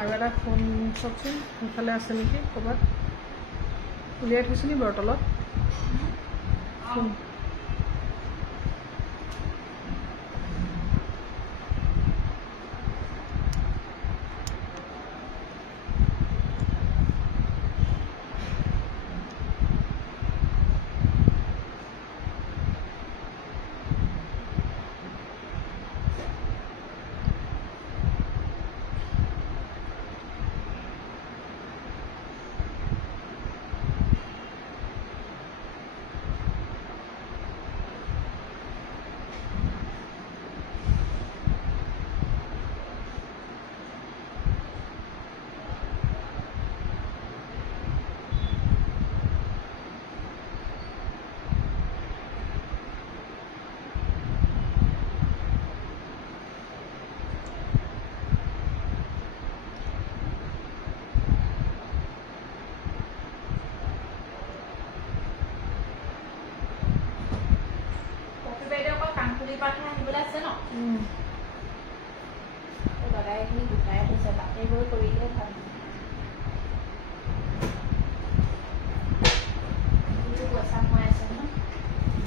আৰু এটা ফোন চাওকচোন সেইফালে আছে নেকি ক'ৰবাত উলিয়াই থৈছোঁ নি বটলত ফোন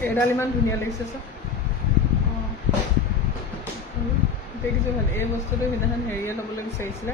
এডাল ইমান ধুনীয়া লাগিছে চব দেখিছো ভাল এই বস্তুটো সিদিনাখন হেৰিয়ে ল'বলৈ বিচাৰিছিলে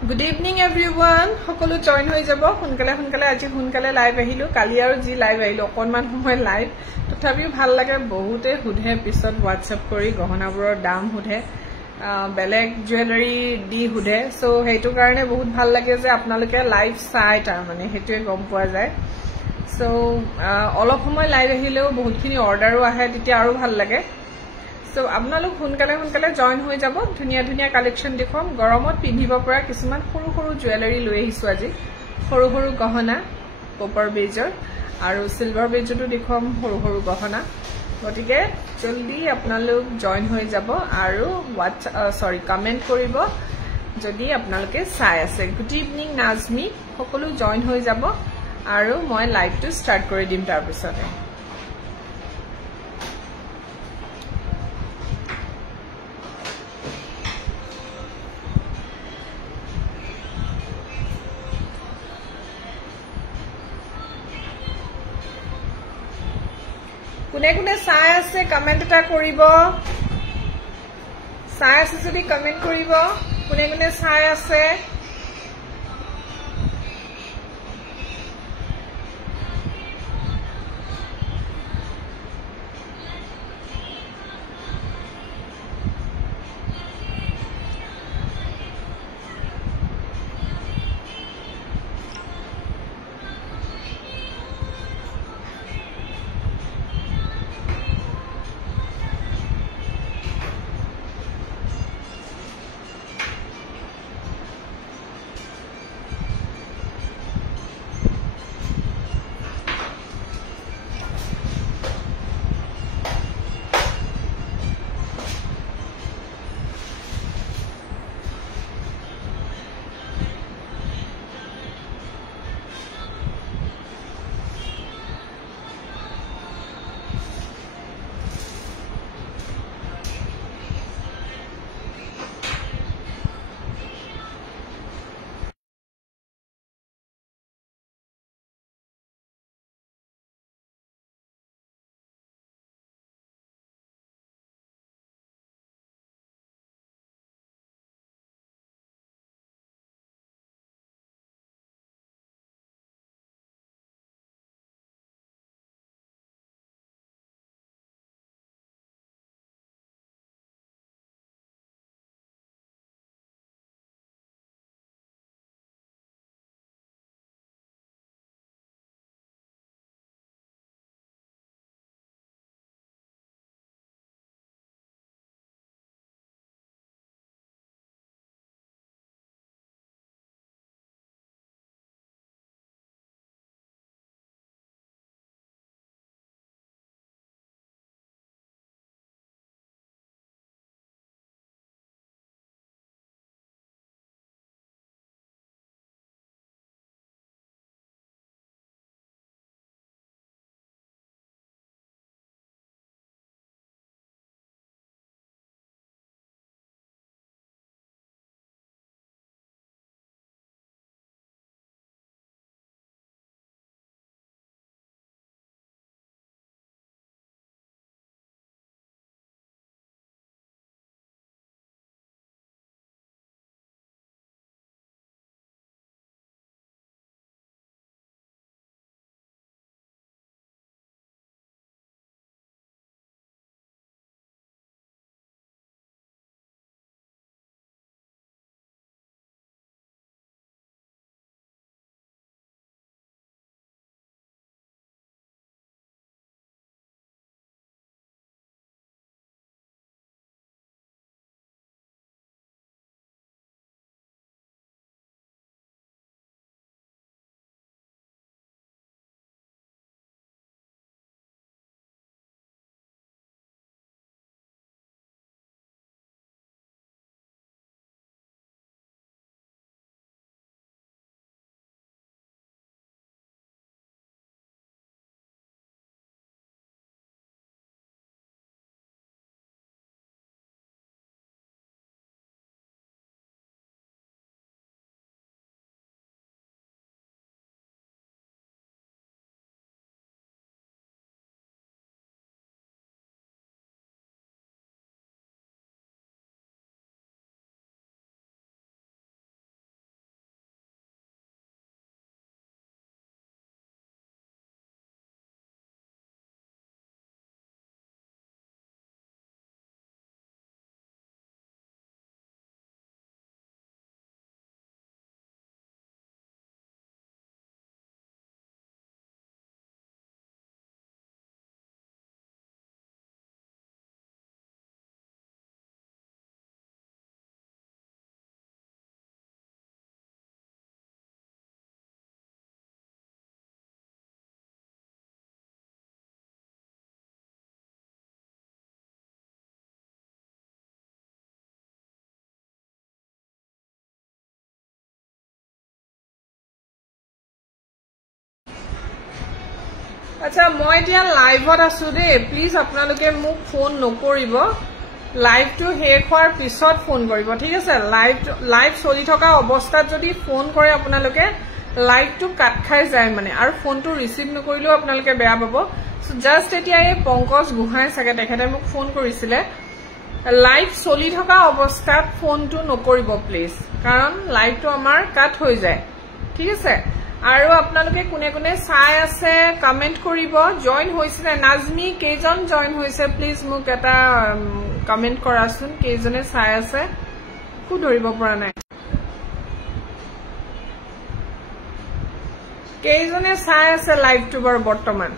Good evening everyone. সকলো জয়েন হৈ যাব সোনকালে আজি সোনকালে লাইভ আহিলো কালি আৰু জি লাইভ আহিলো অকনমান সময় লাইভ তথাপিও ভাল লাগে বহুতে হুধে পিছত WhatsApp কৰি গহনাবোৰৰ দাম হুধে বেলেগ জুৱেলাৰী দি হুধে সো হেতু কাৰণে বহুত ভাল লাগে যে আপোনালোকে লাইভ চাই তাৰ মানে হেতুৱে গম পোৱা যায় সো অলপ সময় লাইভ আহিলেও বহুতখিনি অৰ্ডাৰো আহে তেতিয়া আৰু ভাল লাগে So, আপোনালোক সোনকালে জয়েন হৈ যাব ধুনীয়া কালেকশন দেখুৱাম গৰমত পিন্ধিব পৰা কিছুমান সৰু জুৱেলাৰী লৈ আহিছো আজি সৰু গহনা কপাৰ বেজৰ আৰু সিলভাৰ বেজটো দেখুৱাম সৰু গহনা গতিকে জলদি আপোনালোক জয়েন হৈ যাব আৰু কমেন্ট কৰিব যদি আপোনালোকে চাই আছে গুড ইভিনিং নাজমি সকলো জয়েন হৈ যাব আৰু মই লাইভটো ষ্টাৰ্ট কৰি দিম তাৰ পিছতে কোনে চাই আছে কমেন্ট এটা কৰিব চাই আছে যদি কমেন্ট কৰিব কোনে চাই আছে আচ্ছা মই এতিয়া লাইভত আছো দে প্লিজ আপোনালোকে মোক ফোন নকৰিব লাইভটো শেষ হোৱাৰ পিছত ফোন কৰিব ঠিক আছে লাইভ চলি থকা অৱস্থাত যদি ফোন কৰে আপোনালোকে লাইভটো কাট খাই যায় মানে আৰু ফোনটো ৰিসিভ নকৰিলেও আপোনালোকে বেয়া পাব সো জাস্ট এতিয়া এই পংকজ গুহাই সাগে তেখেতে মোক ফোন কৰিছিলে লাইভ চলি থকা অৱস্থাত ফোনটো নকৰিব প্লিজ কাৰণ লাইভটো আমাৰ কাট হৈ যায় ঠিক আছে আৰু আপোনালোকে কোনে কোনে চাই আছে কমেন্ট কৰিব জয়েন হৈছিলে নাজমি কেজন জয়েন হৈছে প্লিজ মোক এটা কমেন্ট কৰাচোন কেজনে চাই আছে কো ধৰিব পৰা নাই কেজনে চাই আছে লাইভটো বৰ বৰ্তমান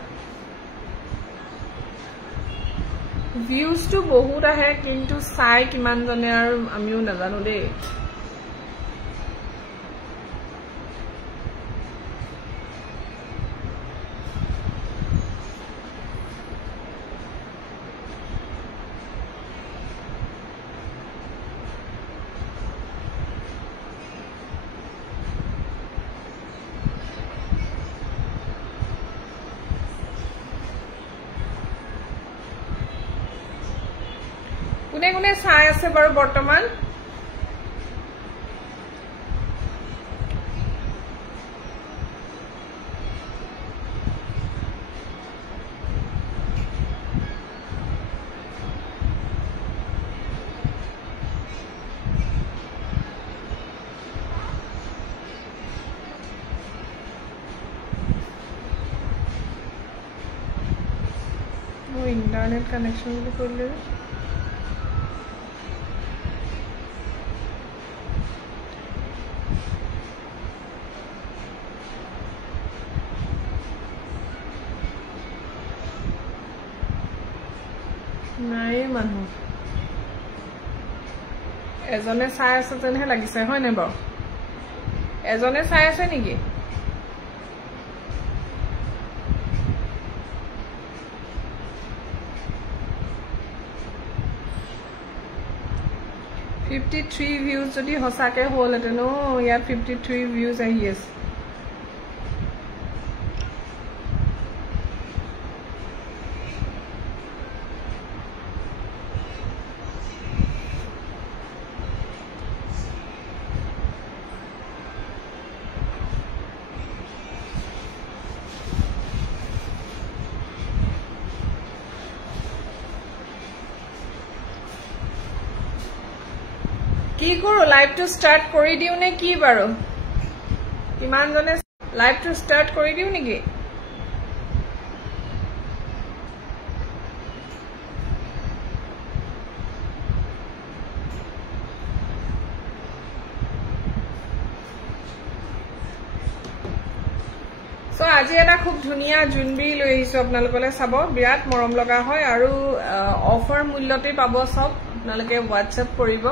ভিউজ তো বহুত আহে কিন্তু চাই কিমান জনে আৰু আমিও নাজানো দেই কোনে কোনে চাই আছে বাৰু বৰ্তমান মোৰ ইন্টাৰনেট কানেকশন বুলি কৰিলে নাই মানুহ এজনে চাই আছে যেনহে লাগিছে হয় নে বাৰু এজনে চাই আছে নেকি $53 views যদি হসাকে হল এতেনো ইয়া 53 views আহি আছে কি কৰো লাইভ টু স্টাৰ্ট কৰি দিও নে কি বাৰু কিমান জনে লাইভ টু স্টাৰ্ট কৰি দিও নেকি সো আজি এটা খুব ধুনিয়া জুনবি লৈ আহিছো আপোনালোকলে চাব বিৰাট মৰম লগা হয় আৰু অফাৰ মূল্যতে পাব সব আপোনালোকে WhatsApp কৰিব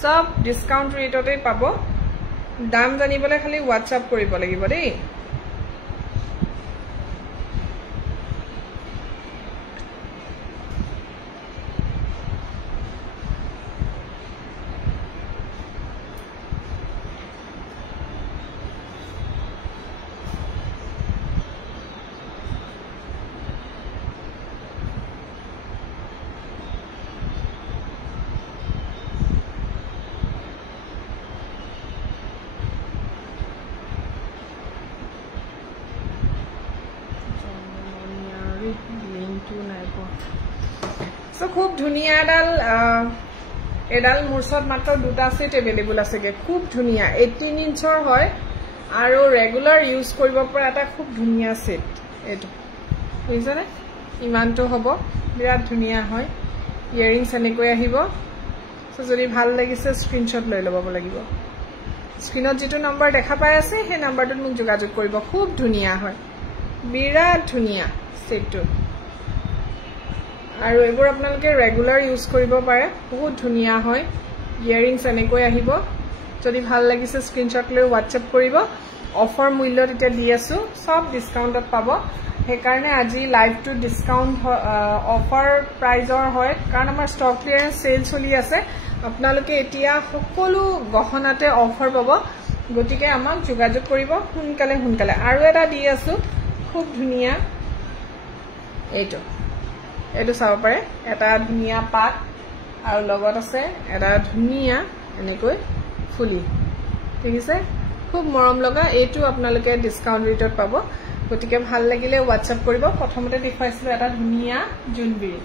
সব ডিসকাউন্ট ৰেটতে পাব দাম জানিবলে খালি WhatsApp কৰিব লাগিব দেই So খুব ধুনিয়া এডাল মুৰসত মাত্ৰ দুটা সেট अवेलेबल আছেগে খুব ধুনিয়া 18 ইঞ্চৰ হয় আৰু ৰেগুলাৰ ইউজ কৰিব পৰা এটা খুব ধুনিয়া সেট এটো বুজিছনে ইমানটো হ'ব বিৰাট ধুনিয়া হয় ইয়াৰিংছ এনেকৈ আহিব সো যদি ভাল লাগিছে স্ক্ৰিনশ্বট লৈ ল'ব লাগিব স্ক্ৰিনত যেটো নম্বৰ দেখা পাই আছে সেই নম্বৰটোত মোক যোগাযোগ কৰিব খুব ধুনিয়া হয় বিৰাট ধুনিয়া সেটটো আৰু এবোৰ আপোনালোকে ৰেগুলাৰ ইউজ কৰিব পাৰে বহুত ধুনিয়া হয় ইয়াৰিংছ এনেকৈ আহিব যদি ভাল লাগিছে স্ক্ৰিনশ্বট লৈ WhatsApp কৰিব অফাৰ মূল্য তেতিয়া দি আছো সব ডিসকাউন্টত পাব হেকাৰণে আজি লাইভ টু ডিসকাউন্ট অফাৰ প্ৰাইজৰ হয় কাৰণ আমাৰ ষ্টক ক্লিয়াৰেন্স সেল চলি আছে আপোনালোকে এতিয়া সকলো গহনাতে অফাৰ পাব গতিকে আমাক যোগাযোগ কৰিব হুনকালে আৰু এটা দি আছো খুব ধুনিয়া এইটো চাব পাৰে এটা ধুনীয়া পাত আৰু লগত আছে এটা ধুনীয়া এনেকৈ ফুলি ঠিক আছে খুব মৰম লগা এইটো আপোনালোকে ডিসকাউন্ট ৰেটত পাব গতিকে ভাল লাগিলে WhatsApp কৰিব প্ৰথমতে দেখাইছিলো এটা ধুনীয়া জুনবিৰি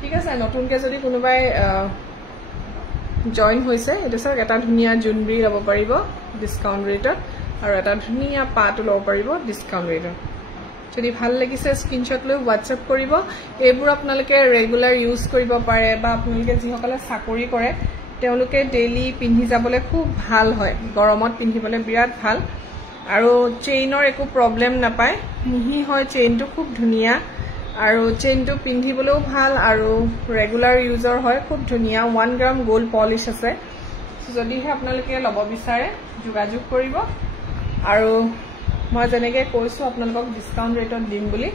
ঠিক আছে নতুনকে যদি কোনোবাই জয়েন হৈছে এটা সব এটা ধুনীয়া জুনবিৰি ল'ব পাৰিব ডিসকাউন্ট ৰেটত আৰু এটা ধুনীয়া পাত ল'ব পাৰিব ডিসকাউন্ট ৰেটত যদি ভাল লাগিছে স্ক্ৰিনশ্বট লৈ WhatsApp কৰিব এইবোৰ আপোনালোকে ৰেগুলাৰ ইউজ কৰিব পাৰে বা আপোনালোকে যিসকলে চাকৰি কৰে তেওঁলোকে ডেইলি পিন্ধি যাবলৈ খুব ভাল হয় গৰমত পিন্ধিবলৈ বিৰাট ভাল আৰু চেইনৰ একো প্ৰবলেম নাপায় মিহি হয় চেইনটো খুব ধুনীয়া আৰু চেইনটো পিন্ধিবলৈও ভাল আৰু ৰেগুলাৰ ইউজৰ হয় খুব ধুনীয়া 1 গ্ৰাম গোল্ড পলিশ আছে যদিহে আপোনালোকে ল'ব বিচাৰে যোগাযোগ কৰিব আৰু মই যেনেকৈ কৈছো আপোনালোকক ডিসকাউন্ট ৰেটত দিম বুলি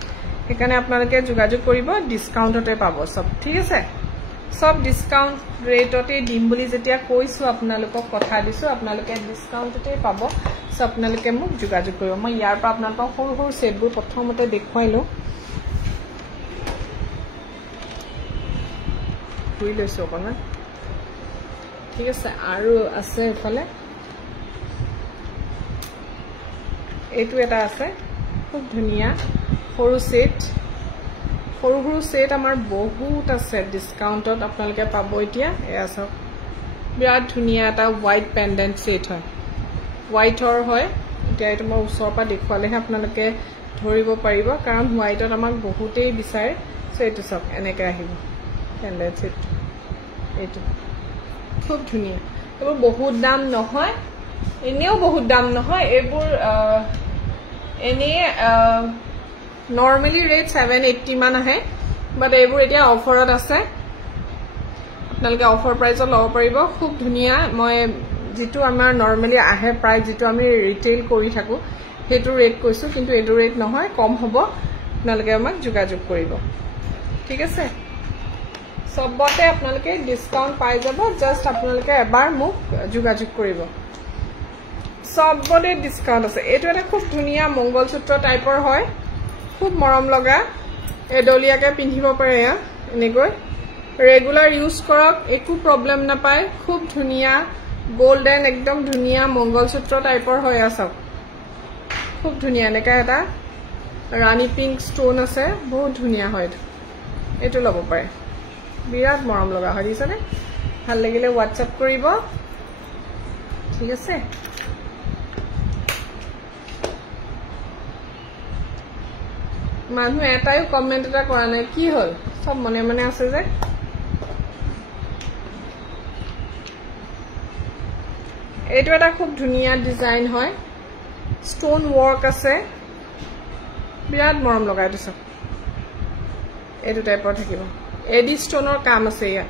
সেইকাৰণে আপোনালোকে যোগাযোগ কৰিব ডিসকাউন্টতে পাব সব ঠিক আছে সব ডিসকাউন্ট ৰেটতে দিম বুলি যেতিয়া কৈছো আপোনালোকক কথা দিছো আপোনালোকে ডিসকাউন্টতে পাব সো আপোনালোকে মোক যোগাযোগ কৰিব মই ইয়াৰ পৰা আপোনালোকক সৰু সৰু সেটবোৰ প্ৰথমতে দেখুৱাইলো ধুই লৈছো অকণমান ঠিক আছে আৰু আছে এফালে এইটো এটা আছে খুব ধুনীয়া সৰু সেট আমাৰ বহুত আছে ডিসকাউন্টত আপোনালোকে পাব এতিয়া এয়া সব বিৰাট ধুনীয়া এটা হোৱাইট পেন্ডেন্ট সেট হয় হোৱাইটৰ হয় এতিয়া এটা মই ওচৰৰ পৰা দেখুৱালেহে আপোনালোকে ধৰিব পাৰিব কাৰণ হোৱাইটত আমাক বহুতেই বিচাৰে সো এইটো সব এনেকৈ আহিব পেন্ডেন্ট সেট এইটো খুব ধুনীয়া এইবোৰ বহুত দাম নহয় এনেও বহুত দাম নহয় এইবোৰ এনে নৰমালি ৰেট 780 মান আহে বাট এইবোৰ এতিয়া অফাৰত আছে আপোনালোকে অফাৰ প্ৰাইসত ল'ব পাৰিব খুব ধুনীয়া মই যেটো আমাৰ নৰমালি আহে প্ৰাইস যেটো আমি ৰিটেইল কৰি থাকো হেতু ৰেট কৈছো কিন্তু এটো ৰেট নহয় কম হ'ব আপোনালোকে আমাক যোগাযোগ কৰিব ঠিক আছে সবতে আপোনালোকে ডিসকাউন্ট পাই যাব জাস্ট আপোনালোকে এবাৰ মোক যোগাযোগ কৰিব সবতে ডিসকাউন্ট আছে এটো এটা খুব ধুনীয়া মঙ্গলসূত্ৰ টাইপৰ হয় খুব মৰম লগা এডলিয়াকে পিন্ধিব পাৰে এনেকৈ ৰেগুলাৰ ইউজ কৰক একো প্ৰবলেম নাপায় খুব ধুনীয়া গোল্ডেন একদম ধুনীয়া মঙ্গলসূত্ৰ টাইপৰ হয় আছে খুব ধুনীয়া এনেকা এটা ৰাণী পিংক ষ্টোন আছে বহুত ধুনীয়া হয় এটো ল'ব পাৰে বিৰাট মৰম লগা হয় দিছনে ভাল লাগিলে WhatsApp কৰিব ঠিক আছে মানুহ এটাইও কমেন্ট এটা কৰা নাই কি হল সব মনে মনে আছে যে এইটো এটা খুব ধুনীয়া ডিজাইন হয় ষ্টোন ওয়ার্ক আছে বিৰাট মৰম লগাই দিছে এইটো টাইপৰ থাকিব এডি ষ্টোনৰ কাম আছে ইয়াত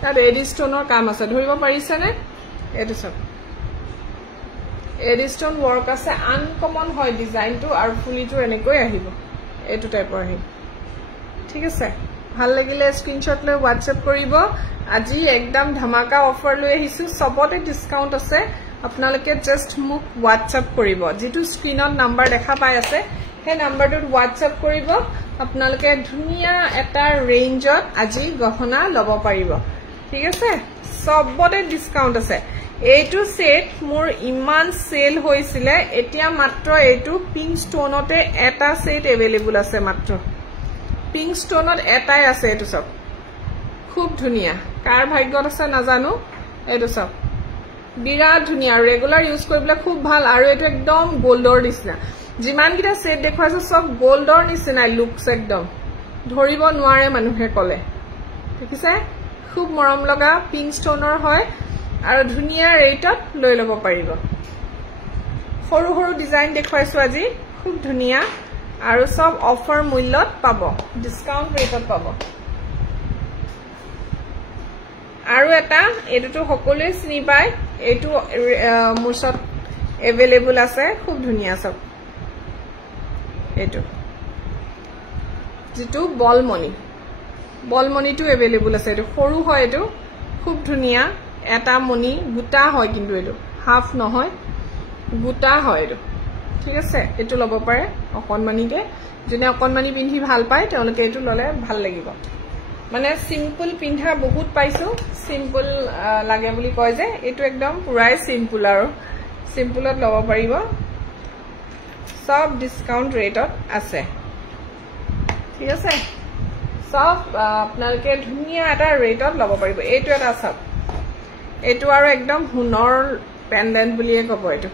তাত এডি ষ্টোনৰ কাম আছে ধৰিব পাৰিছে নে এইটো সব এডি ষ্টোন ওয়াৰ্ক আছে আনকমন হয় ডিজাইনটো আৰু ফুলিটো এনেকৈ আহিব এইটো টাইপৰ আহিব ঠিক আছে ভাল লাগিলে স্ক্ৰিনশ্বট লৈ WhatsApp কৰিব আজি একদম ধমাকা অফাৰ লৈ আহিছো সবতে ডিসকাউন্ট আছে আপোনালোকে জাস্ট মোক WhatsApp কৰিব যেটো স্ক্ৰিনত নাম্বাৰ দেখা পাই আছে হে নাম্বাৰটোত WhatsApp কৰিব আপোনালোকে ধুনীয়া এটা ৰেঞ্জত আজি গহনা ল'ব পাৰিব ঠিক আছে সবতে ডিসকাউন্ট আছে এইটো সেট মোৰ ইমান সেল হৈছিলে এতিয়া মাত্ৰ এইটো পিংক ষ্টোনতে এটা সেট अवेलेबल আছে মাত্ৰ পিংক ষ্টোনত এটাই আছে এইটো সব খুব ধুনীয়া কাৰ ভাগ্যত আছে নাজানো এইটো সব বিৰাট ধুনীয়া ৰেগুলাৰ ইউজ কৰিবলৈ খুব ভাল আৰু এইটো একদম গোল্ডৰ নিচিনা যিমান কিটা সেট দেখুৱাইছো সব গোল্ডৰ নিচিনা লুকস একদম ধৰিব নোৱাৰে মানুহে কলে ঠিক আছে খুব মৰম লগা পিংক ষ্টোনৰ হয় আৰু ধুনীয়া ৰেটত লৈ ল'ব পাৰিব সৰু সৰু ডিজাইন দেখুৱাইছো আজি খুব ধুনীয়া আৰু সব অফাৰ মূল্যত পাব ডিসকাউন্ট ৰেটত পাব আৰু এটা এটোটো সকলোৱে চিনি পায় এটো মুছত अवेलेबल আছে খুব ধুনীয়া সব এটো যেটো বলমণিটো अवेलेबल আছে এটো সৰু হয় এটো খুব ধুনীয়া এটা মণি গুটা হয় কিন্তু এটো হাফ নহয় গুটা হয় এটো ঠিক আছে এটো ল'ব পাৰে অকনমানিকে যোনে অকণমানি পিন্ধি ভাল পায় তেওঁলোকে এইটো ললে ভাল লাগিব মানে সিম্পল পিন্ধা বহুত পাইছো সিম্পল লাগে বুলি কয় যে এইটো একদম পুৰাই সিম্পল আৰু সিম্পলত লব পাৰিব সব ডিসকাউন্ট ৰেটত আছে ঠিক আছে সব আপোনালোকে ধুনিয়া এটা ৰেটত লব পাৰিব এইটো এটা সব এইটো আৰু একদম হুনৰ পেন্ডেন্ট বুলিয়ে কব এইটো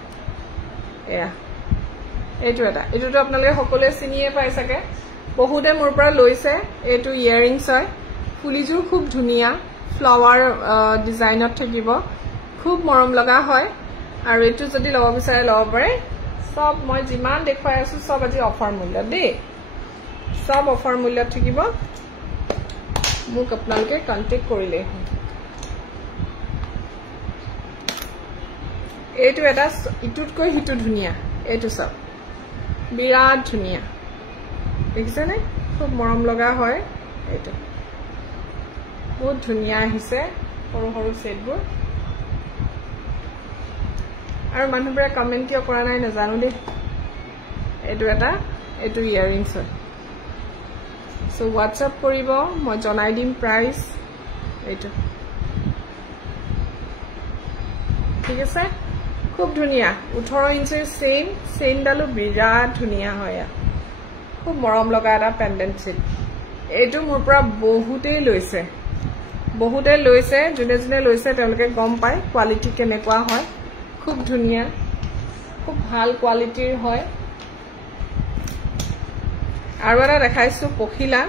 এয়া এইটো তো আপোনালোকে সকলোৱে চিনিয়ে পাই থাকে বহুতে মোৰ পৰা লৈছে এইটো ইয়াৰিংছ হয় ফুলিযোৰ খুব ধুনিয়া ফ্লাৱাৰ ডিজাইনত থাকিব খুব মৰম লগা হয় আৰু এইটো যদি লব বিচাৰে লব পাৰে সব মই যিমান দেখুৱাই আছো সব আজি অফাৰ মূল্য দেই সব অফাৰ মূল্যত থাকিব মোক আপোনালোকে কন্টেক্ট কৰিলে এইটো এটা ইটুতকৈ হিটু ধুনিয়া এইটো সব বিৰাট ধুনিয়া দেখিছেনে খুব মৰম লগা হয় এইটো বহুত ধুনিয়া আহিছে সৰু সৰু সেটবোৰ আৰু মানুহবোৰে কমেন্ট কিয় কৰা নাই নাজানো দেই এইটো ইয়াৰিংছ হয় সো হোৱাটছআপ কৰিব মই জনাই দিম প্ৰাইস এইটো ঠিক আছে খুব ধুনিয়া 18 ইঞ্চিৰ চেইনডালো বিৰাট ধুনিয়া হয় খুব মৰম লগা এটা পেন্ডেন্ট সেট এইটো মোৰ পৰা বহুতেই লৈছে যোনে লৈছে তেওঁলোকে গম পায় কোৱালিটি কেনেকুৱা হয় খুব ধুনিয়া খুব ভাল কোৱালিটিৰ হয় আৰু এটা দেখাইছো পখিলা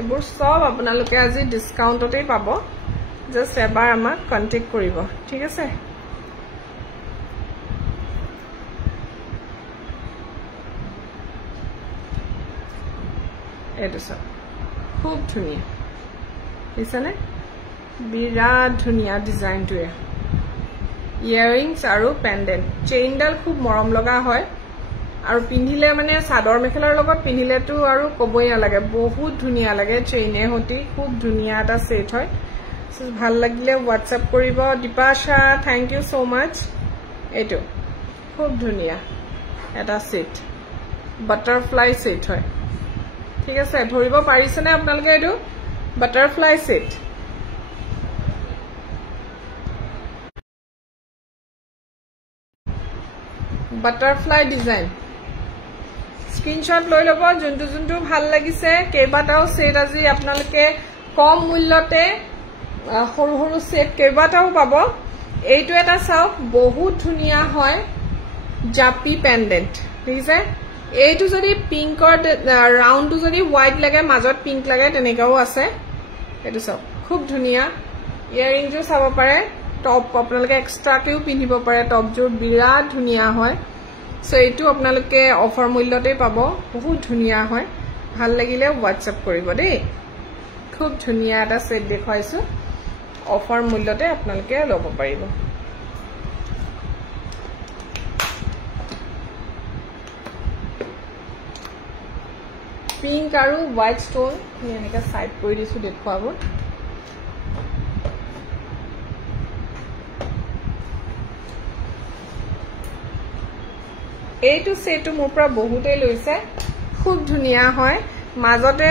এবোৰ সব আপোনালোকে আজি ডিসকাউন্টতেই পাব জাস্ট এবাৰ আমাক কন্টেক্ট কৰিব ঠিক আছে এইটো সব খুব ধুনিয়া দিছানে বিৰাট ধুনিয়া ডিজাইনটোৱে ইয়াৰিংছ আৰু পেন্ডেন্ট চেইনডাল খুব মৰম লগা হয় আৰু পিন্ধিলে মানে সাদৰ মেখেলাৰ লগত পিন্ধিলেতো আৰু কবই নালাগে বহুত ধুনিয়া লাগে চেইনে হতি খুব ধুনিয়া এটা সেট হয় ভাল লাগিলে হোৱাটছআপ কৰিব দীপাশা থ্যাংক ইউ সো মাচ এইটো খুব ধুনিয়া এটা সেট বাটাৰফ্লাই সেট হয় ঠিক আছে ধৰিব পাৰিছেনে আপোনালোকে এইটো butterfly set butterfly design screenshot লৈ লব যোনটো ভাল লাগিছে কেইবাটাও সেট আজি আপোনালোকে কম মূল্যতে সৰু সৰু সেট কেইবাটাও পাব এইটো এটা চাওক বহুত ধুনিয়া হয় জাপি পেন্ডেন্ট দেখিছে এইটো যদি পিংকৰ ৰাউন্ডটো যদি হোৱাইট লাগে মাজত পিংক লাগে তেনেকাও আছে এইটো চাওক খুব ধুনিয়া ইয়াৰিংজো চাব পাৰে টপ আপোনালোকে এক্সট্ৰাকেও পিন্ধিব পাৰে টপজোৰ বিৰাট ধুনিয়া হয় সো এইটো আপোনালোকে অফাৰ মূল্যতেই পাব বহুত ধুনিয়া হয় ভাল লাগিলে হোৱাটছআপ কৰিব দেই খুব ধুনিয়া এটা সেট দেখুৱাইছো অফাৰ মূল্যতে আপোনালোকে ল'ব পাৰিব পিংক আৰু হোৱাইট ষ্টোন এনেকৈ সাইড কৰি দিছো দেখুৱাব এইটো সেটটো মোৰ পৰা বহুতেই লৈছে খুব ধুনিয়া হয় মাজতে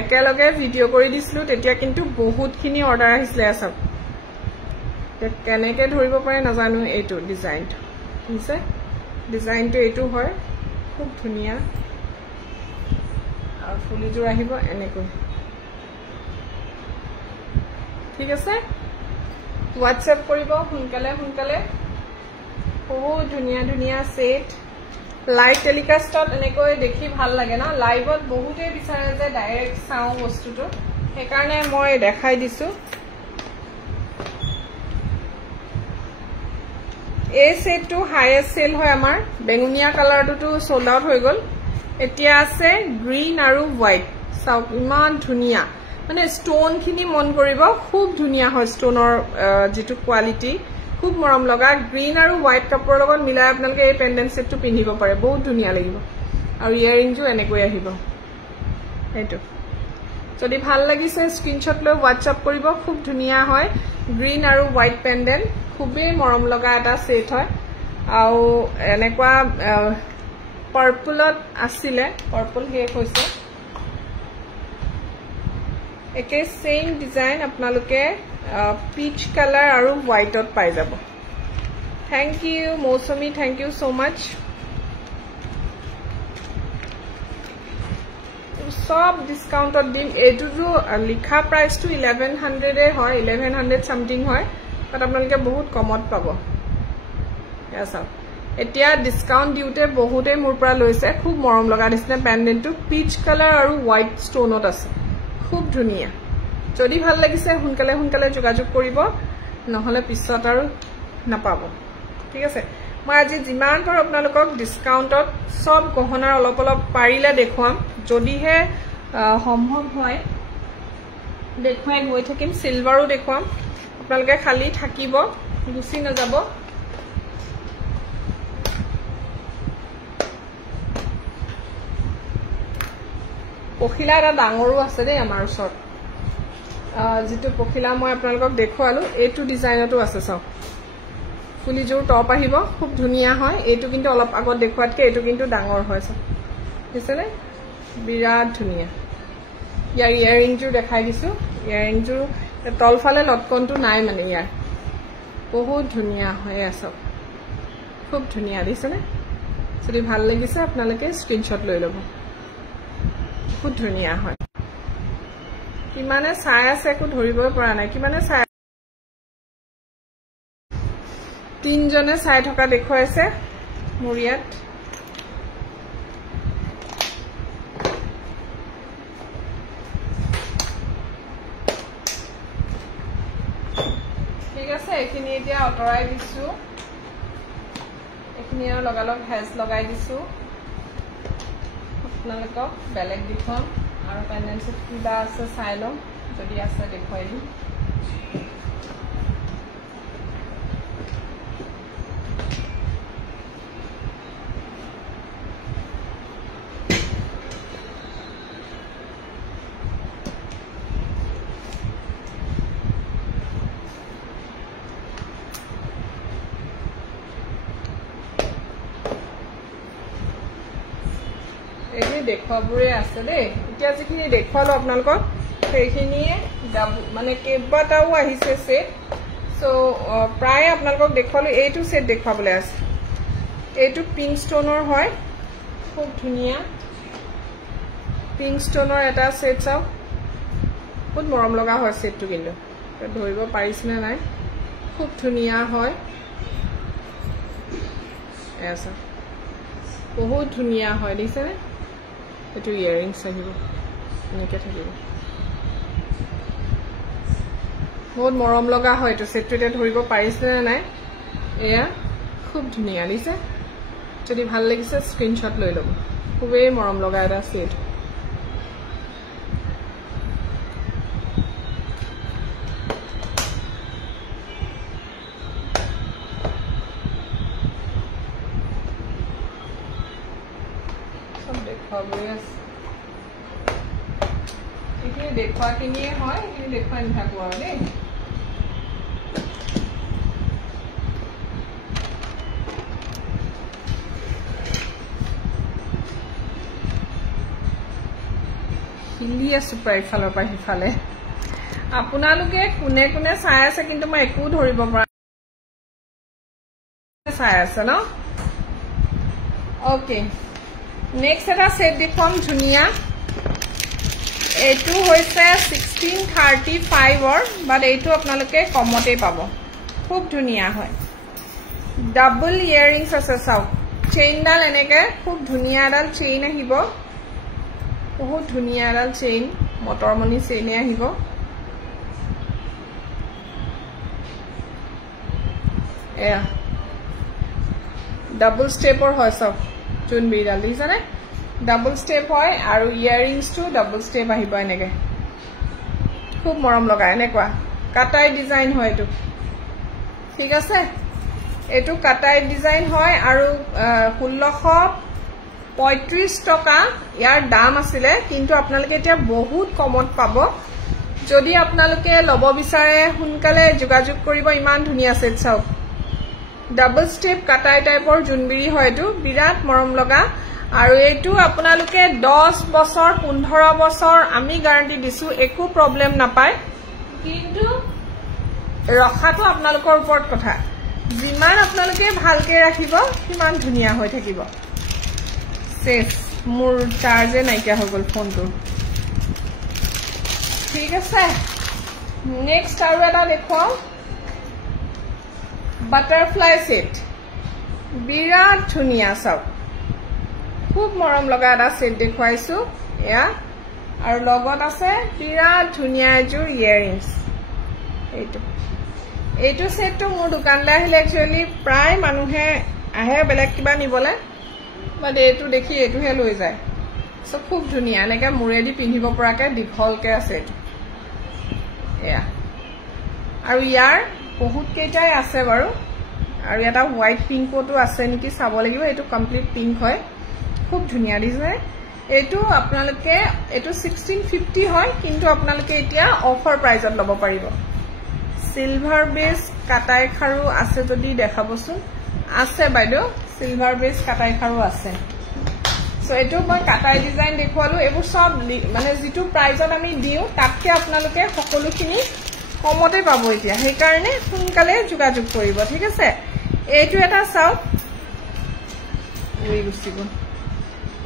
একেলগে ভিডিও কৰি দিছিলো তেতিয়া কিন্তু বহুতখিনি অৰ্ডাৰ আহিছিলে সব কেনেকৈ ধৰিব পাৰে নাজানো এইটো ডিজাইনটো বুজিছে ডিজাইনটো এইটো হয় খুব ধুনিয়া আৰু ফুলিযোৰ আহিব এনেকৈ ঠিক আছে হোৱাটছআপ কৰিব সোনকালে বহুত ধুনিয়া সেট লাইভ টেলিকাস্টত এনেকৈ দেখি ভাল লাগে না লাইভত বহুতে বিচাৰে যে ডাইৰেক্ট চাও বস্তুটো সেইকাৰণে মই দেখাই দিছো এই সেটটো হাইয়েষ্ট সেল হয় আমাৰ বেঙুনিয়া কালাৰটো সোল্ড আউট হৈ গল এতিয়া আছে গ্ৰীন আৰু হোৱাইট চাওক ইমান ধুনিয়া মানে ষ্টোন খিনি মন কৰিব খুব ধুনিয়া হয় ষ্টোনৰ যেটো কোৱালিটি খুব মৰম লগা গ্ৰীন আৰু হোৱাইট কাপোৰৰ লগত মিলাই আপোনালোকে এই পেন্ডেন্ট সেটটো পিন্ধিব পাৰে বহুত ধুনিয়া লাগিব আৰু ইয়াৰিংজো এনেকৈ আহিব এইটো যদি ভাল লাগিছে স্ক্ৰিনশ্বট লৈ হোৱাটছআপ কৰিব খুব ধুনিয়া হয় গ্ৰীন আৰু হোৱাইট পেন্ডেন্ট খুবেই মৰম লগা এটা সেট হয় আৰু এনেকুৱা পাৰ্পলত আছিলে পাৰ্পল শেষ হৈছে একে সেম ডিজাইন আপোনালোকে পিচ কালাৰ আৰু হোৱাইটত পাই যাব থ্যাংক ইউ মৌসুমী থ্যাংক ইউ সো মাচ সব ডিসকাউন্টত দিম এটো লিখা প্ৰাইসটো 1100 এ হয় 1100 সামথিং হয় বাট আপোনালোকে বহুত কমত পাব ইয়াসা এতিয়া ডিসকাউন্ট দিউতে বহুতে মোৰ পৰা লৈছে খুব মৰম লগা দিছনে পেন্ডেন্টটো পিচ কালাৰ আৰু হোৱাইট ষ্টোনত আছে খুব ধুনিয়া যদি ভাল লাগিছে হুনকালে হুনকালে যোগাযোগ কৰিব নহলে পিছত আৰু নাপাব ঠিক আছে মই আজি যিমান পাৰো আপোনালোকক ডিসকাউন্টত সব গহনাৰ অলপ অলপ পাৰিলে দেখুৱাম যদিহে সম্ভৱ হয় দেখুৱাই গৈ থাকিম সিলভাৰো দেখুৱাম আপোনালোকে খালি থাকিব গুছি নাযাব পখিলা এটা ডাঙৰো আছে দেই আমাৰ ওচৰত যেটো পখিলা মই আপোনালোকক দেখুৱালো এইটো ডিজাইনটো আছে চাও ফুলিজোৰ টপ আহিব খুব ধুনিয়া হয় এইটো কিন্তু অলপ আগত দেখুৱাতকে এইটো কিন্তু ডাঙৰ হয় চাও দিছেনে বিৰাট ধুনিয়া ইয়াৰ ইয়াৰিংটো দেখাই দিছো ইয়াৰিংটো তলফালে লটকনটো নাই মানে ইয়াৰ বহুত ধুনিয়া হয় আছে খুব ধুনিয়া দিছেনে যদি ভাল লাগিছে আপোনালোকে স্ক্ৰিনশ্বট লৈ ল'ব খুব ধুনিয়া হয় কিমানে চাই আছে কো ধৰিব পৰা নাই কিমানে চাই তিনজনে চাই থকা দেখুৱাইছে মুৰিয়াত ঠিক আছে এখিনি এতিয়া অতৰাই দিছো এখিনি আৰু লগালগ হেজ লগাই দিছো আপোনালোকক বেলেগ দেখুৱাম আৰু পেন্ডেন্টত কিবা আছে চাই লম যদি আছে দেখুৱাই দিম দেখুৱাবৰে আছে দেই এতিয়া যিখিনি দেখুৱালো আপোনালোকক সেইখিনিয়ে মানে কেবাটাও আহিছে সেট সো প্ৰায় আপোনালোকক দেখুৱালো এইটো সেট দেখুৱাবলৈ আছে এইটো পিংক ষ্টোনৰ হয় খুব ধুনিয়া পিংক ষ্টোনৰ এটা সেট চাও বহুত মৰম লগা হয় সেটটো কিন্তু ধৰিব পাৰিছনে নাই খুব ধুনিয়া হয় এসা বহুত ধুনিয়া হয় দিছেনে এটো ইয়াৰিংছ আহিব এনেকে থাকিব বহুত মৰম লগা হয় এটো সেটটোতে ধৰিব পাৰিছে না নাই এয়া খুব ধুনিয়া দিছে যদি ভাল লাগিছে স্ক্ৰিনশ্বট লৈ ল'ব খুবেই মৰম লগা এটা সেট देखा किनिए হয় এই দেখুৱাই নাথাকো আৰু দেই হিলি আছে প্ৰায় ফালৰ পৰা হিফালে আপোনালোকে কোনে কোনে চাই আছে কিন্তু মই একো ধৰিব পৰা চাই আছে ন ওকে নেক্সট এটা সেট দেখুৱাম ধুনিয়া এইটো হৈছে 1635 অৰ বাট এইটো আপোনালোকে কমতে পাব খুব ধুনিয়া হয় ডাবল ইয়াৰিংছ আছে চাও চেইনডাল এনেকে খুব ধুনিয়া ডাল চেইন আহিব বহুত ধুনিয়া ডাল চেইন মটৰমণি চেইনে আহিব এয়া ডাবল স্টেপৰ হয় সব চুনবিডাল দিছানে ডাবল স্টেপ হয় আৰু ইয়াৰিংছ টু ডাবল স্টেপ আহিব এনেকে খুব মৰম লগা এনেকুৱা কাটাই ডিজাইন হয় এটো ঠিক আছে এটো কাটাই ডিজাইন হয় আৰু 1635 টকা ইয়াৰ দাম আছিল কিন্তু আপোনালোকে এতিয়া বহুত কমত পাব যদি আপোনালোকে লব বিচাৰে হুনকালে যোগাযোগ কৰিব ইমান ধুনিয়া সেট চাও ডাবল স্টেপ কাটাই টাইপৰ জুনবিৰি হয় এটো বিৰাট মৰম লগা আৰু এইটো আপোনালোকে 10 বছৰ 15 বছৰ আমি গ্যাৰান্টি দিছো একো প্ৰবলেম নাপায় কিন্তু ৰখাটো আপোনালোকৰ ওপৰত কথা যিমান আপোনালোকে ভালকে ৰাখিব কিমান ধুনিয়া হৈ থাকিব শেষ মোৰ চাৰ্জে নাইকিয়া হৈ গল ফোনটো ঠিক আছে নেক্সট আৰু এটা দেখুৱাও বাটাৰফ্লাই সেট বিৰাট ধুনিয়া চাওক খুব মৰম লগা এটা সেট দেখুৱাইছো এয়া আৰু লগত আছে বিৰাট ধুনিয়া এযোৰ ইয়াৰিংছ এইটো সেটটো মোৰ দোকানলৈ আহিলে একচুয়ালি প্ৰায় মানুহে আহে বেলেগ কিবা নিবলে বাট এইটো দেখি এইটোহে লৈ যায় সো খুব ধুনিয়া এনেকে মুৰেদি পিন্ধিব পৰাকে দীঘলকে আছে এয়া আৰু ইয়াৰ বহুত কেইটাই আছে বাৰু আৰু এটা হোৱাইট পিংকটো আছে নেকি চাব লাগিব এইটো কমপ্লিট পিংক হয় খুব ধুনিয়া দিছে এইটো আপোনালোকে এইটো 1650 হয় কিন্তু আপোনালোকে এতিয়া অফাৰ প্ৰাইজত ল'ব পাৰিব সিলভাৰ বেস কাটাই খাৰু আছে যদি দেখাবচোন আছে বাইদেউ সিলভাৰ বেস কাটাই খাৰু আছে সো এইটো মই কাটাই ডিজাইন দেখুৱালো এইবোৰ সব মানে যেটো প্ৰাইজত আমি দিও তাতকে আপোনালোকে সকলোখিনি কমতে পাব এতিয়া সেই কাৰণে সোনকালে যোগাযোগ কৰিব ঠিক আছে এইটো এটা চাও এই গুছিব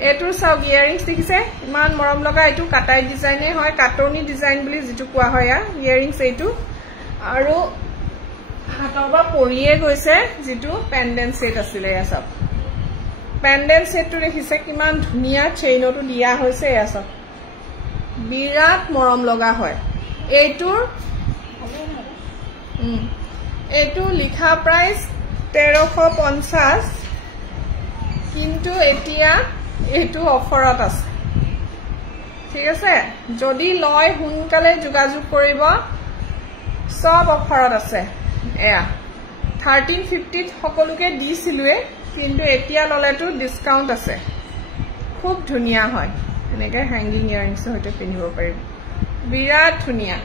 এইটো চাও ইয়াৰিংছ দেখিছে ইমান মৰম লগা এইটো কাটাই ডিজাইনে হয় কাটনি ডিজাইন বুলি যেটো কোৱা হয় ইয়াৰিংছ এইটো আৰু হাতৰ বা পৰিয়ে গৈছে যেটো পেন্ডেন্ট সেট আছিল এয়া সব পেন্ডেন্ট সেটটো দেখিছে কিমান ধুনিয়া চেইনটো দিয়া হৈছে এয়া সব বিৰাট মৰম লগা হয় এইটো লিখা প্ৰাইস 1350 কিন্তু এতিয়া এইটো অফাৰত আছে ঠিক আছে যদি লয় হুনকালে যোগাযোগ কৰিব সব অফাৰত আছে এয়া 1350 সকলোকে দিছিলুৱে কিন্তু এতিয়া ললেটো ডিসকাউন্ট আছে খুব ধুনিয়া হয় এনেকে হ্যাঙ্গিং ইয়াৰিংছ হতে পিন্ধিব পাৰিব বিৰাট ধুনিয়া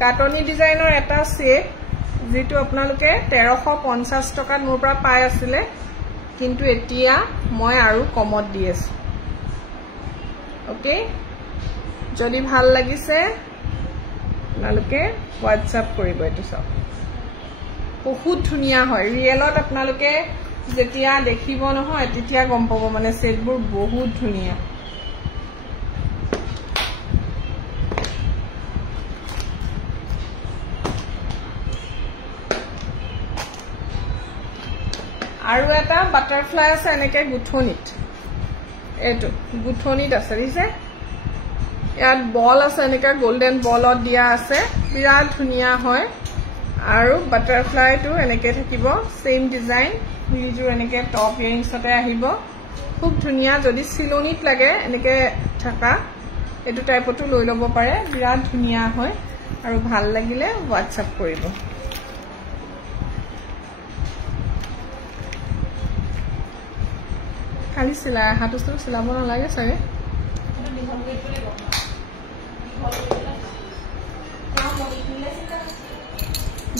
কাটনি ডিজাইনৰ এটা সেট যেটো আপোনালোকে 1350 টকাত মোৰ পৰা পাই আছিলে কিন্তু এতিয়া মই আৰু কমত দি আছো ওকে যদি ভাল লাগিছে আপোনালোকে হোৱাটসঅ্যাপ কৰিব এটো সব বহুত ধুনিয়া হয় ৰিয়েলত আপোনালোকে যেতিয়া দেখিব নহয় তেতিয়া গম পাব মানে সেটবোৰ বহুত ধুনিয়া আৰু এটা বাটাৰফ্লাই আছে এনেকে গুঠনিত এটো গুঠনিত আছে দিছে ইয়াত বল আছে এনেকে গোল্ডেন বলত দিয়া আছে বিৰাট ধুনিয়া হয় আৰু বাটাৰফ্লাইটো এনেকে থাকিব সেম ডিজাইন ফুলিজু এনেকে টপ ইয়াৰিংছতে আহিব খুব ধুনিয়া যদি সিলনিত লাগে এনেকে থাকা এটো টাইপটো লৈ লব পাৰে বিৰাট ধুনিয়া হয় আৰু ভাল লাগিলে হোৱাটসঅ্যাপ কৰিব খালি সিলা হাতটো সিলাব নালাগে চাগে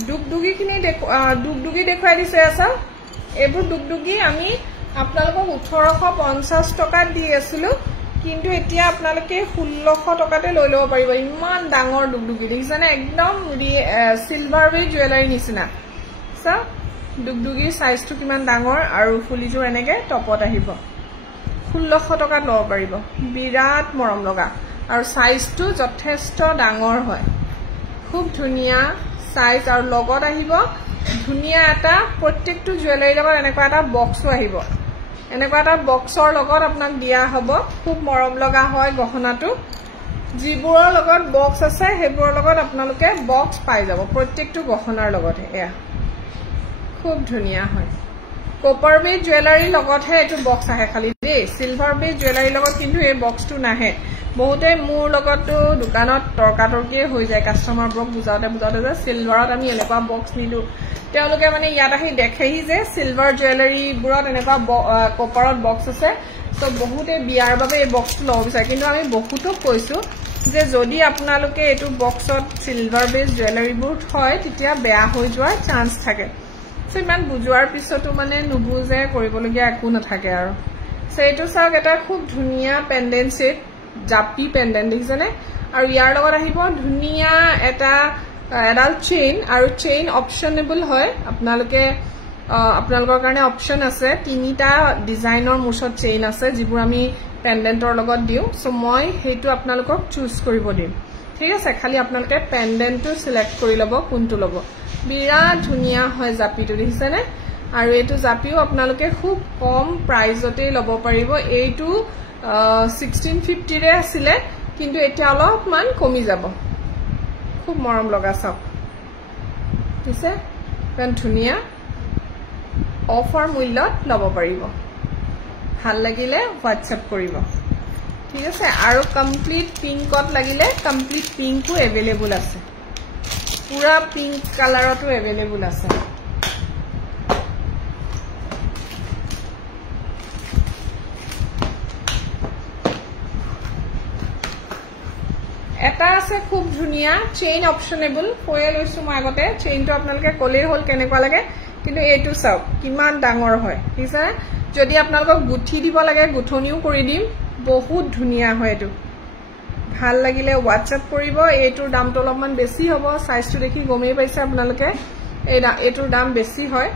ডুগডুগি কিনি ডুগডুগি দেখুৱাই দিছে আছে এইবোৰ ডুগডুগি আমি আপোনালোকক 1850 টকা দি আছিলো কিন্তু এতিয়া আপোনালোকে 1600 টকাতে লৈ লব পাৰিব ইমান ডাঙৰ ডুগডুগি দেখিছানে একদম সিলভাৰ ৱে জুৱেলাৰী নিচিনা সা ডুগডুগি সাইজটো কিমান ডাঙৰ আৰু ফুলিজু এনেকে টপত আহিব 1600 টকাত লব পাৰিব বিৰাট মৰম লগা আৰু সাইজটো যথেষ্ট ডাঙৰ হয় খুব ধুনিয়া সাইজ আৰু লগত আহিব ধুনিয়া এটা প্ৰত্যেকটো জুৱেলাৰী লগত এনেকুৱা এটা বক্সও আহিব এনেকুৱা এটা বক্সৰ লগত আপোনাক দিয়া হ'ব খুব মৰম লগা হয় গহনাটো জিবোৰৰ লগত বক্স আছে হেবোৰৰ লগত আপোনালোকে বক্স পাই যাব প্ৰত্যেকটো গহনাৰ লগত এয়া খুব ধুনিয়া হয় কপাৰ বেজ জুৱেলাৰী লগতহে এটো বক্স আহে খালি দেই সিলভাৰ বেজ জুৱেলাৰী লগত কিন্তু এই বক্সটো নাহে বহুতে মোৰ লগতো দোকানত তৰ্কাতৰ্কি হৈ যায় কাস্টমাৰ ব্ৰক বুজাওতে যে সিলভাৰত আমি এনেকুৱা বক্স নিদু তেওঁলোকে মানে ইয়াত আহি দেখেহি যে সিলভাৰ জুৱেলাৰী বুৰত এনেকুৱা কপাৰত বক্স আছে সো বহুতে বিয়াৰ বাবে এই বক্সটো লব বিচাৰে কিন্তু আমি বহুতো কৈছো যে যদি আপোনালোকে এটো বক্সত সিলভাৰ বেজ জুৱেলাৰীবোৰ থয় তেতিয়া বেয়া হৈ যোৱাৰ চান্স থাকে সো ইমান বুজোৱাৰ পিছতো মানে নুবুজে কৰিবলগীয়া একো নাথাকে আৰু সো এইটো চাওক এটা খুব ধুনীয়া পেন্ডেন্ট সেট জাপি পেন্ডেন্ট দেখিছেনে আৰু ইয়াৰ লগত আহিব ধুনীয়া এটা এডাল চেইন আৰু চেইন অপশনেবল হয় আপোনালোকৰ কাৰণে অপশন আছে তিনিটা ডিজাইনৰ মুছত চেইন আছে যিবোৰ আমি পেন্ডেন্টৰ লগত দিও সো মই হেতু আপোনালোকক চুজ কৰিব দিম ঠিক আছে খালি আপোনালোকে পেন্ডেন্টটো সিলেক্ট কৰি লব কোনটো লব বিৰাট ধুনীয়া হয় জাপিটো দেখিছেনে আৰু এইটো জাপিও আপোনালোকে খুব কম প্ৰাইজতে লব পাৰিব এইটো 1650 ৰে আছিল কিন্তু এতিয়া অলপমান কমি যাব খুব মৰম লগা চাওক দিছে কাৰণ ধুনীয়া অফাৰ মূল্যত লব পাৰিব ভাল লাগিলে WhatsApp কৰিব ঠিক আছে আৰু কমপ্লিট পিংকত লাগিলে কমপ্লিট পিংকো এভেইলেবল আছে পুৰা পিংক কালাৰটো এভেইলেবল আছে এটা আছে খুব ধুনীয়া চেইন অপশনেবল কয়ে লৈছো মই আগতে চেইনটো আপোনালোকে কলেই হল কেনেকুৱা লাগে কিন্তু এইটো চাওক কিমান ডাঙৰ হয় ঠিক আছে যদি আপোনালোকক গুঠি দিব লাগে গুঠনিও কৰি দিম বহুত ধুনীয়া হয় এটো ভাল লাগিলে WhatsApp কৰিব এইটোৰ দামটো অলপমান বেছি হ'ব সাইজটো দেখি গমেই পাইছে আপোনালোকে এইটোৰ দাম বেছি হয়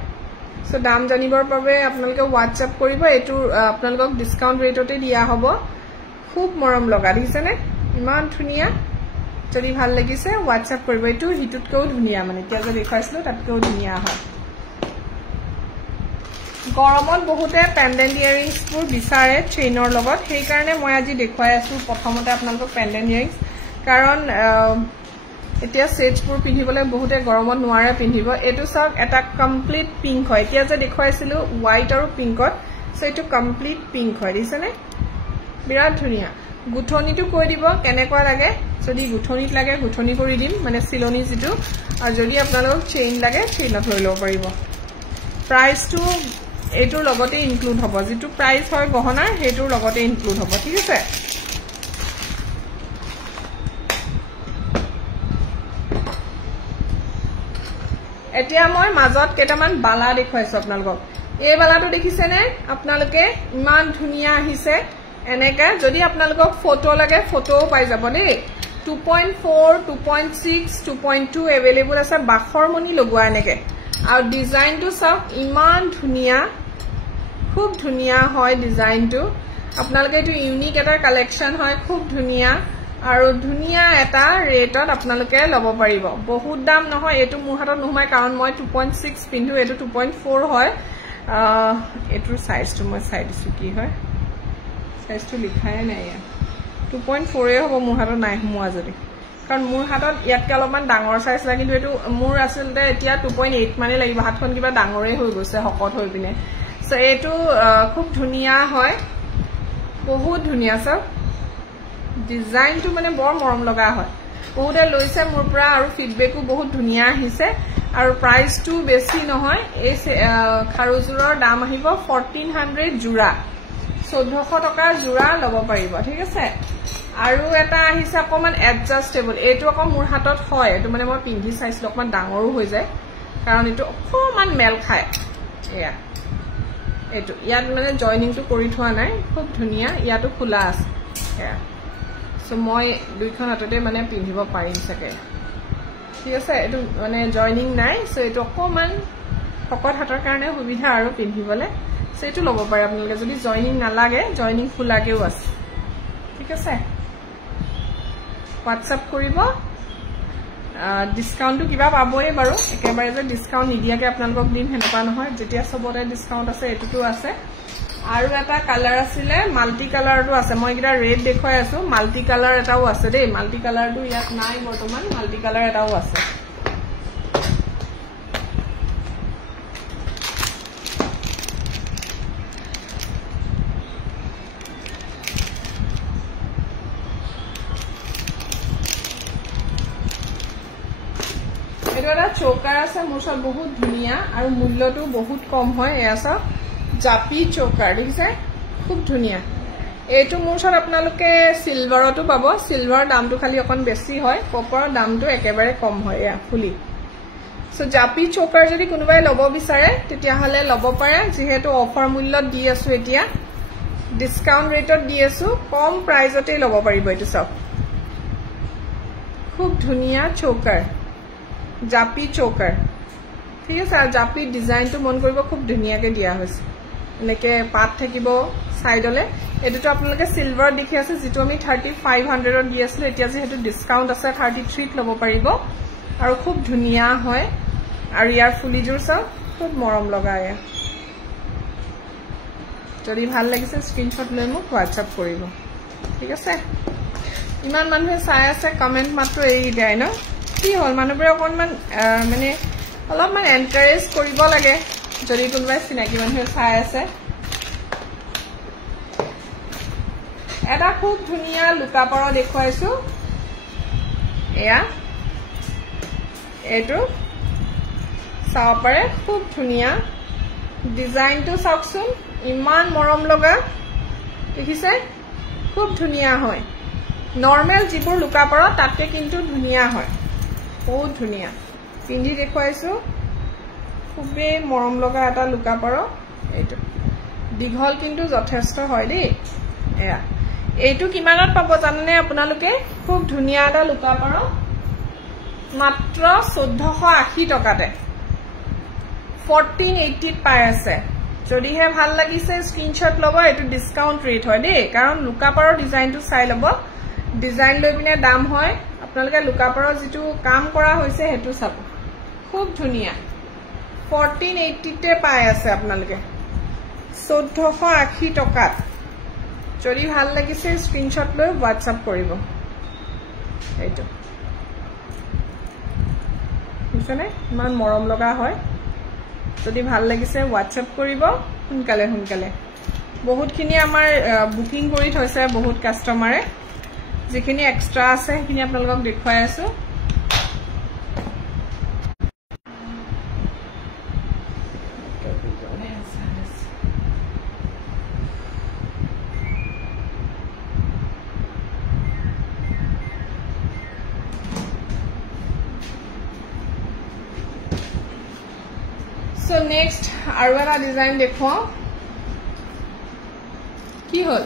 সো দাম জানিবৰ বাবে আপোনালোকে WhatsApp কৰিব এইটোৰ আপোনালোকক ডিসকাউন্ট ৰেটতে দিয়া হ'ব খুব মৰম লগা দিছেনে ইমান ধুনীয়া যদি ভাল লাগিছে WhatsApp কৰিব এইটো হিটুতকেও ধুনীয়া মানে এতিয়া যে দেখাইছিলো তাতকেও ধুনীয়া হয় গৰমত বহুতে পেন্ডেন্ট ইয়াৰিংছবোৰ বিচাৰে চেইনৰ লগত সেই কাৰণে মই আজি দেখুৱাই আছো প্ৰথমতে আপোনালোকক পেন্ডেন্ট ইয়াৰিংছ কাৰণ এতিয়া সেটছবোৰ পিন্ধিবলৈ বহুতে গৰমত নোৱাৰে পিন্ধিব এটো চাওক এটা কমপ্লিট পিংক হয় এতিয়া যে দেখুৱাইছিলো হোৱাইট আৰু পিংকত সো এটো কমপ্লিট পিংক হয় দিছেনে বিৰাট ধুনীয়া গুঠনিটো কৈ দিব কেনেকুৱা লাগে যদি গুঠনিত লাগে গুঠনি কৰি দিম মানে সিলনি জিটো আৰু যদি আপোনালোকক চেইন লাগে চেইনত লৈ লব পাৰিব প্ৰাইসটো এইটোৰ লগতে ইনক্লুড হ'ব যেটো প্ৰাইস হয় গহনাৰ হেটোৰ লগতে ইনক্লুড হ'ব ঠিক আছে এতিয়া মই মাজত কেটামান বালা দেখুৱাইছো আপোনালোকক এই বালাটো দেখিছেনে আপোনালোকে ইমান ধুনীয়া আহিছে এনেকা যদি আপোনালোকক ফটো লাগে ফটোও পাই যাব দেই 2.4 2.6 2.2 এভেইলেবল আছে বাখৰ মনি লগোৱা এনেকে আৰু ডিজাইনটো সব ইমান ধুনীয়া খুব ধুনীয়া হয় ডিজাইনটো আপোনালোকে এটো ইউনিক এটা কালেকশন হয় খুব ধুনীয়া আৰু ধুনীয়া এটা ৰেটত আপোনালোকে লব পাৰিব বহুত দাম নহয় এটো মোৰ হাতত নোমাই কাৰণ মই 2.6 পিন্ধো এটো 2.4 হয় এটোৰ সাইজটো মই চাই দিছো কি হয় সাইজটো লিখাই নাই 2.4 এ হ'ব মোৰ হাতত নাই হোমা যদি কাৰণ মোৰ হাতত ইয়াতকে অলপমান ডাঙৰ সাইজ লাগে কিন্তু এটো মোৰ আসলতে এতিয়া 2.8 মানে লাগিব হাতখন কিবা ডাঙৰে হৈ গৈছে হকত হৈ পিনে সো এটো খুব ধুনীয়া হয় বহুত ধুনীয়া সব ডিজাইনটো মানে বৰ মৰম লগা হয় বহুতে লৈছে মোৰ পৰা আৰু ফিডবেকো বহুত ধুনীয়া আহিছে আৰু প্ৰাইসটো বেছি নহয় এই খাৰুজুৰৰ দাম আহিব 1400 জোৰা 1400 টকা জোৰা লব পাৰিব ঠিক আছে আৰু এটা আহিছে অকমান এডজাস্টেবল এইটো অকমান মোৰ হাতত হয় এটো মানে মই পিন্ধি চাইছিলো অকমান ডাঙৰো হৈ যায় কাৰণ এটো অকমান মেল খায় এয়া এটো ইয়াত মানে জয়নিংটো কৰি থোৱা নাই খুব ধুনীয়া ইয়াটো খোলা আছে এয়া সো মই দুইখন হাততে মানে পিন্ধিব পাৰিম সকে ঠিক আছে এটো মানে জয়নিং নাই সো এটো অকমান ফকত হাতৰ কাৰণে সুবিধা আৰু পিন্ধিবলে সো এটো লব পাৰে আপোনালোকে যদি জয়নিং নালাগে জয়নিং খোলাকেও আছে ঠিক আছে WhatsApp কৰিব ডিসকাউন্টটো কিবা পাবই বাৰু একেবাৰে যে ডিসকাউন্ট নিদিয়াকে আপোনালোকক দিম হেনপা নহয় যেতিয়া সবতে ডিসকাউন্ট আছে এটোটো আছে আৰু এটা কালাৰ আছিলে মাল্টি কালাৰটো আছে মই কিটা ৰেড দেখুৱাই আছো মাল্টি কালাৰ এটাও আছে দেই মাল্টি কালাৰটো ইয়াত নাই বৰ্তমান মাল্টি কালাৰ এটাও আছে এটা চৌকাৰ আছে মোৰ সব বহুত ধুনীয়া আৰু মূল্যটো বহুত কম হয় এয়া সব জাপি চৌকাৰ দেখিছে খুব ধুনীয়া এইটো মোৰ সব আপোনালোকে সিলভাৰটো পাব সিলভাৰ দামটো খালি অকন বেছি হয় কপাৰৰ দামটো একেবাৰে কম হয় এয়া ফুলি সো জাপি চৌকাৰ যদি কোনোবাই লব বিচাৰে তেতিয়া হলে লব পাৰে যেহেতু অফাৰ মূল্যত দি আছো এতিয়া ডিসকাউন্ট ৰেটত দি আছো কম প্ৰাইজতে লব পাৰিব এটো সব খুব ধুনিয়া চোকাৰ জাপি চোকাৰ ঠিক আছে আৰু জাপি ডিজাইনটো মন কৰিব খুব ধুনিয়াকে দিয়া হৈছে এনেকে পাত থাকিব সাইডলে এটোটো আপোনালোকে সিলভাৰ দেখি আছে যেটো আমি 3500 ত দি আছিল এতিয়া যে হেতু ডিসকাউন্ট আছে 33 ত লব পাৰিব আৰু খুব ধুনিয়া হয় আৰু ইয়াৰ ফুলিজুৰ সব খুব মৰম লগায় যদি ভাল লাগিছে স্ক্ৰিনশ্বট লৈ মোক WhatsApp কৰিব ঠিক আছে ইমান মানুহে চাই আছে কমেন্ট মাত্ৰ এই যায় ন কি হল মানুহবোৰে অকনমান মানে অলপমান এনকাৰেজ কৰিব লাগে যদি কোনোবাই চিনাকি মানুহে চাই আছে এটা খুব ধুনিয়া লুকাপৰ দেখুৱাইছো এয়া এটো চাও পাৰে খুব ধুনিয়া ডিজাইনটো চাওকচোন ইমান মৰম লগা দেখিছে খুব ধুনিয়া হয় নৰমাল জিপুৰ লুকাপৰ তাতে কিন্তু ধুনিয়া হয় বহুত ধুনিয়া পিন্ধি দেখুৱাইছো খুবে মৰম লগা এটা লুকাপৰ এইটো দীঘল কিন্তু যথেষ্ট হয় দেই এয়া এইটো কিমানত পাব জাননে আপোনালোকে খুব ধুনিয়া এটা লুকাপৰ মাত্ৰ 1480 টকাতে 1480 পাই আছে যদি হে ভাল লাগিছে স্ক্ৰিনশট লব এটো ডিসকাউন্ট ৰেট হয় দেই কাৰণ লুকাপৰৰ ডিজাইনটো চাই লব ডিজাইন লৈ পিনে দাম হয় আপোনালোকে লুকাপৰৰ যেটো কাম কৰা হৈছে হেতু চাব খুব ধুনিয়া 1480 তে পাই আছে আপোনালোকে 1480 টকাত যদি ভাল লাগিছে স্ক্রিনশট লৈ WhatsApp কৰিব এইটো বুঝছনে মান মৰম লগা হয় যদি ভাল লাগিছে WhatsApp কৰিব হুনকালে হুনকালে বহুতখিনি আমাৰ বুকিং কৰি থৈছে বহুত কাস্টমাৰে যেখিনি এক্সট্ৰা আছে কিনি আপোনালোকক দেখুৱাই আছো So next আৰু এটা ডিজাইন দেখুৱা কি হল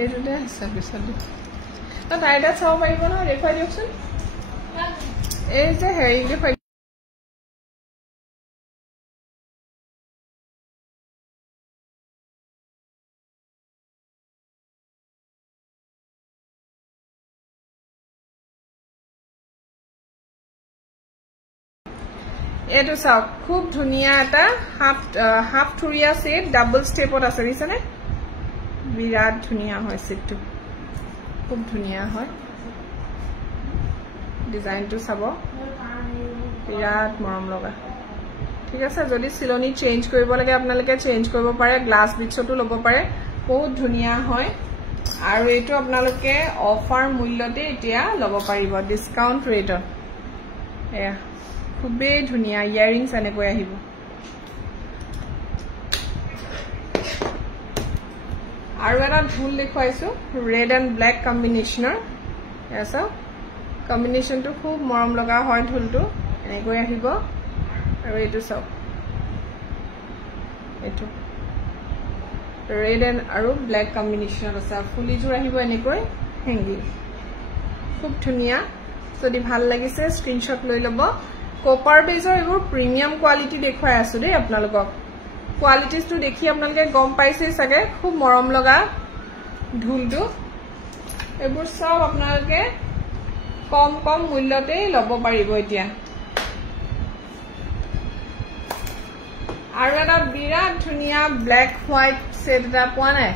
এইটোতে আছে পিছতে তো তাইটা চাও পাৰিব ন দেখুৱাই দিয়কচোন এই যে হেৰি দেখুৱাই এটো চাও খুব ধুনিয়া এটা হাফ থুৰিয়া সেট ডাবল স্টেপত আছে দিছনে বিৰাট ধুনিয়া হয় সেটটো খুব ধুনিয়া হয় ডিজাইনটো চাব বিৰাট মৰম লগা ঠিক আছে যদি সিলনি চেঞ্জ কৰিব লাগে আপোনালোকে চেঞ্জ কৰিব পাৰে গ্লাস বিটছটো লব পাৰে বহুত ধুনিয়া হয় আৰু এটো আপোনালোকে অফাৰ মূল্যতে এতিয়া লব পাৰিব ডিসকাউন্ট ৰেটত এয়া খুবে ধুনিয়া ইয়াৰিংছ এনেকৈ আহিব আৰু এটা ঢোল দেখুৱাইছো ৰেড এন্ড ব্ল্যাক কম্বিনেশনৰ এসা কম্বিনেশনটো খুব মৰম লগা হয় ঢোলটো এনেকৈ আহিব আৰু এটো সব এটো ৰেড এন্ড আৰু ব্ল্যাক কম্বিনেশন আছে ফুলিজুৰ আহিব এনেকৈ হেংগি খুব ধুনিয়া যদি ভাল লাগিছে স্ক্ৰিনশট লৈ লব কপাৰ বেজৰ এবোৰ প্ৰিমিয়াম কোৱালিটি দেখুৱাই আছো দেই আপোনালোকক কোৱালিটিটো দেখি আপোনালোকে গম পাইছে সাগে খুব মৰম লগা ঢোলটো এবোৰ সব আপোনালোকে কম কম মূল্যতে লব পাৰিব এতিয়া আৰু এটা বিৰাট ধুনিয়া ব্ল্যাক হোৱাইট সেট এটা পোৱা নাই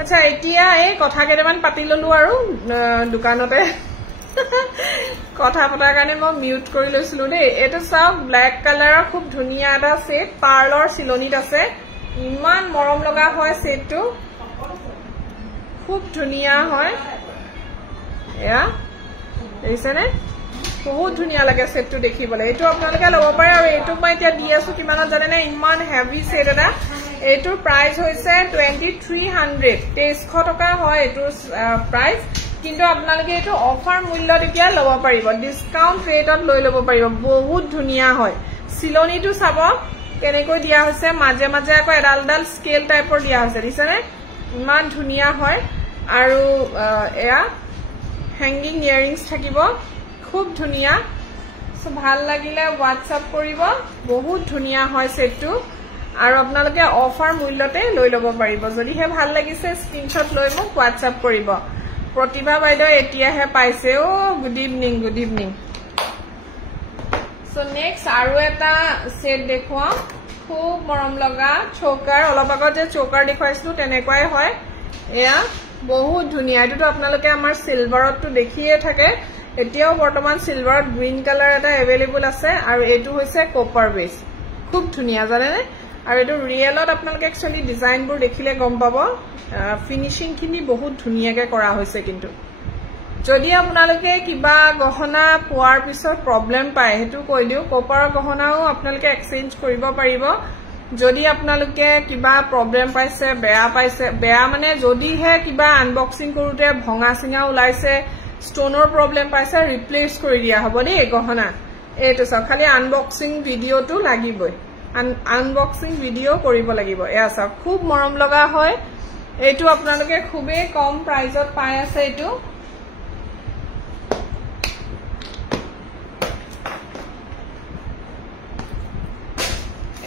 আচ্ছা এতিয়া এই কথা কেইটামান পাতি ললো আৰু দোকানতে কথা পতাৰ কাৰণে মই মিউট কৰি লৈছিলো দেই এটো সব ব্ল্যাক কালাৰৰ খুব ধুনিয়া এটা সেট পাৰ্লৰ চিলনিত আছে ইমান মৰম লগা হয় সেটটো খুব ধুনিয়া হয় এয়া দেখিছেনে বহুত ধুনিয়া লাগে সেটটো দেখিবলৈ এটো আপোনালোকে ল'ব পাৰে আৰু এটো মই এতিয়া দি আছো কিমানত জানে না ইমান হেভি সেট এটা এটোৰ প্ৰাইস হৈছে 2300 2300 টকা হয় এটোৰ প্ৰাইস কিন্তু আপোনালোকে এটো অফাৰ মূল্যত এতিয়া ল'ব পাৰিব ডিসকাউন্ট ৰেটত লৈ ল'ব পাৰিব বহুত ধুনিয়া হয় চিলনিটো চাব কেনেকৈ দিয়া হৈছে মাজে মাজে আকৌ এডালডাল স্কেল টাইপৰ দিয়া হৈছে দিছনে ইমান ধুনিয়া হয় আৰু এয়া হ্যাঙ্গিং ইয়াৰিংস থাকিব খুব ধুনিয়া সো ভাল লাগিলে WhatsApp কৰিব বহুত ধুনিয়া হয় সেটটো আৰু আপোনালোকে অফাৰ মূল্যতে লৈ ল'ব পাৰিব যদি হে ভাল লাগিছে স্ক্ৰিনশ্বট লৈ মোক WhatsApp কৰিব প্ৰতিভা বাইদেউ এতিয়াহে পাইছে ও গুড ইভিনিং সো নেক্সট আৰু এটা সেট দেখুৱা খুব মৰম লগা চৌকাৰ অলপ আগত যে চৌকাৰ দেখুৱাইছিলো তেনেকুৱাই হয় এয়া বহুত ধুনিয়া এটো আপোনালোকে আমাৰ সিলভাৰটো দেখিয়ে থাকে এতিয়াও বৰ্তমান সিলভাৰত গ্ৰীন কালাৰ এটা अवेलेबल আছে আৰু এটো হৈছে কপাৰ বেস খুব ধুনিয়া জানে নে আৰু এটো ৰিয়েলত আপোনালোকে একচুয়ালি ডিজাইনবোৰ দেখিলে গম পাব ফিনিশিং খিনি বহুত ধুনিয়াকে কৰা হৈছে কিন্তু যদি আপোনালোকে কিবা গহনা পোৱাৰ পিছত প্ৰবলেম পায় হেতু কৈ দিও কপাৰৰ গহনাও আপোনালোকে এক্সচেঞ্জ কৰিব পাৰিব যদি আপোনালোকে কিবা প্ৰবলেম পাইছে বেয়া মানে যদি হে কিবা আনবক্সিং কৰোতে ভঙা সিঙা ওলাইছে ষ্টনৰ প্ৰবলেম পাইছে ৰিপ্লেস কৰি দিয়া হ'ব দেই গহনা এটো সব খালি আনবক্সিং ভিডিওটো লাগিবই আনবক্সিং ভিডিও কৰিব লাগিব এয়া সব খুব মৰম লগা হয় এটো আপোনালোকে খুবেই কম প্ৰাইজত পাই আছে এটো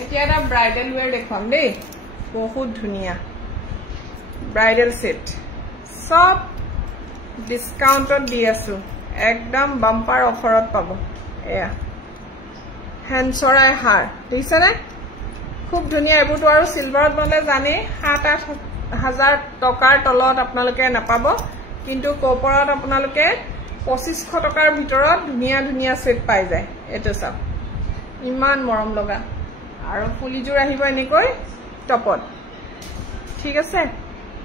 এতিয়া এটা ব্ৰাইডাল ওয়্যাৰ দেখুৱাম দেই বহুত ধুনিয়া ব্ৰাইডাল সেট সব ডিসকাউন্টত দি আছো একদম বাম্পাৰ অফাৰত পাব এয়া হ্যান্ডসৰাই হাৰ দেখিছেনে খুব ধুনিয়া এবোৰটো আৰু সিলভাৰত বলে জানে 7-8,000 টকাৰ তলত আপোনালোকে নাপাব কিন্তু কপাৰত আপোনালোকে 2500 টকাৰ ভিতৰত ধুনিয়া ধুনিয়া সেট পাই যায় এটো সব ইমান মৰম লগা আৰু ফুলিজোৰ আহিব এনেকৈ টপত ঠিক আছে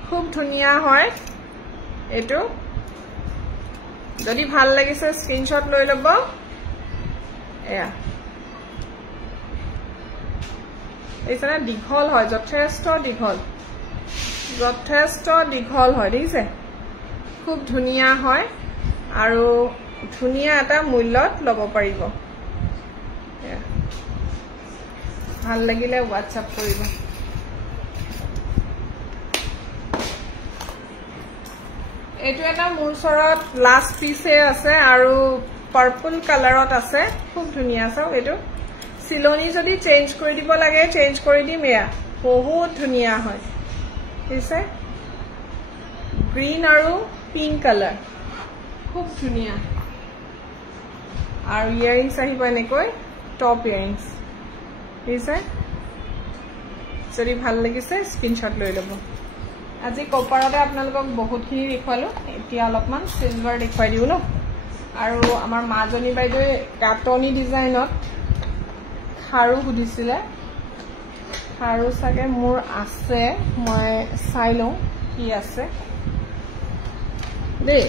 খুব ধুনিয়া হয় এটো যদি ভাল লাগিছে স্ক্রিনশট লৈ লব এয়া এইছানা দীঘল হয় যথেষ্ট দীঘল হয় দেখিছে খুব ধুনিয়া হয় আৰু ধুনিয়া এটা মূল্যত ল'ব পাৰিব ভাল লাগিলে WhatsApp কৰিব এটো এটা মুৰচৰত লাস্ট পিছে আছে আৰু পাৰ্পল কালাৰত আছে খুব ধুনিয়া চাও এটো সিলনি যদি চেঞ্জ কৰি দিব লাগে চেঞ্জ কৰি দিম এয়া বহুত ধুনিয়া হয় দিছে গ্ৰীন আৰু পিংক কালাৰ খুব ধুনিয়া আৰু ইয়াৰিংস আহিব এনেকৈ টপ ইয়াৰিংস দিছে যদি ভাল লাগিছে স্ক্ৰিনশট লৈ ল'ব আজি কপাৰতে আপোনালোকক বহুতখিনি দেখুৱালো এতিয়া অলপমান সিলভাৰ দেখুৱাই দিও ন আৰু আমাৰ মাজনী বাইদেৱে কাটনি ডিজাইনত খাৰু সুধিছিলে খাৰু সাগে মোৰ আছে মই চাই লওঁ কি আছে দেই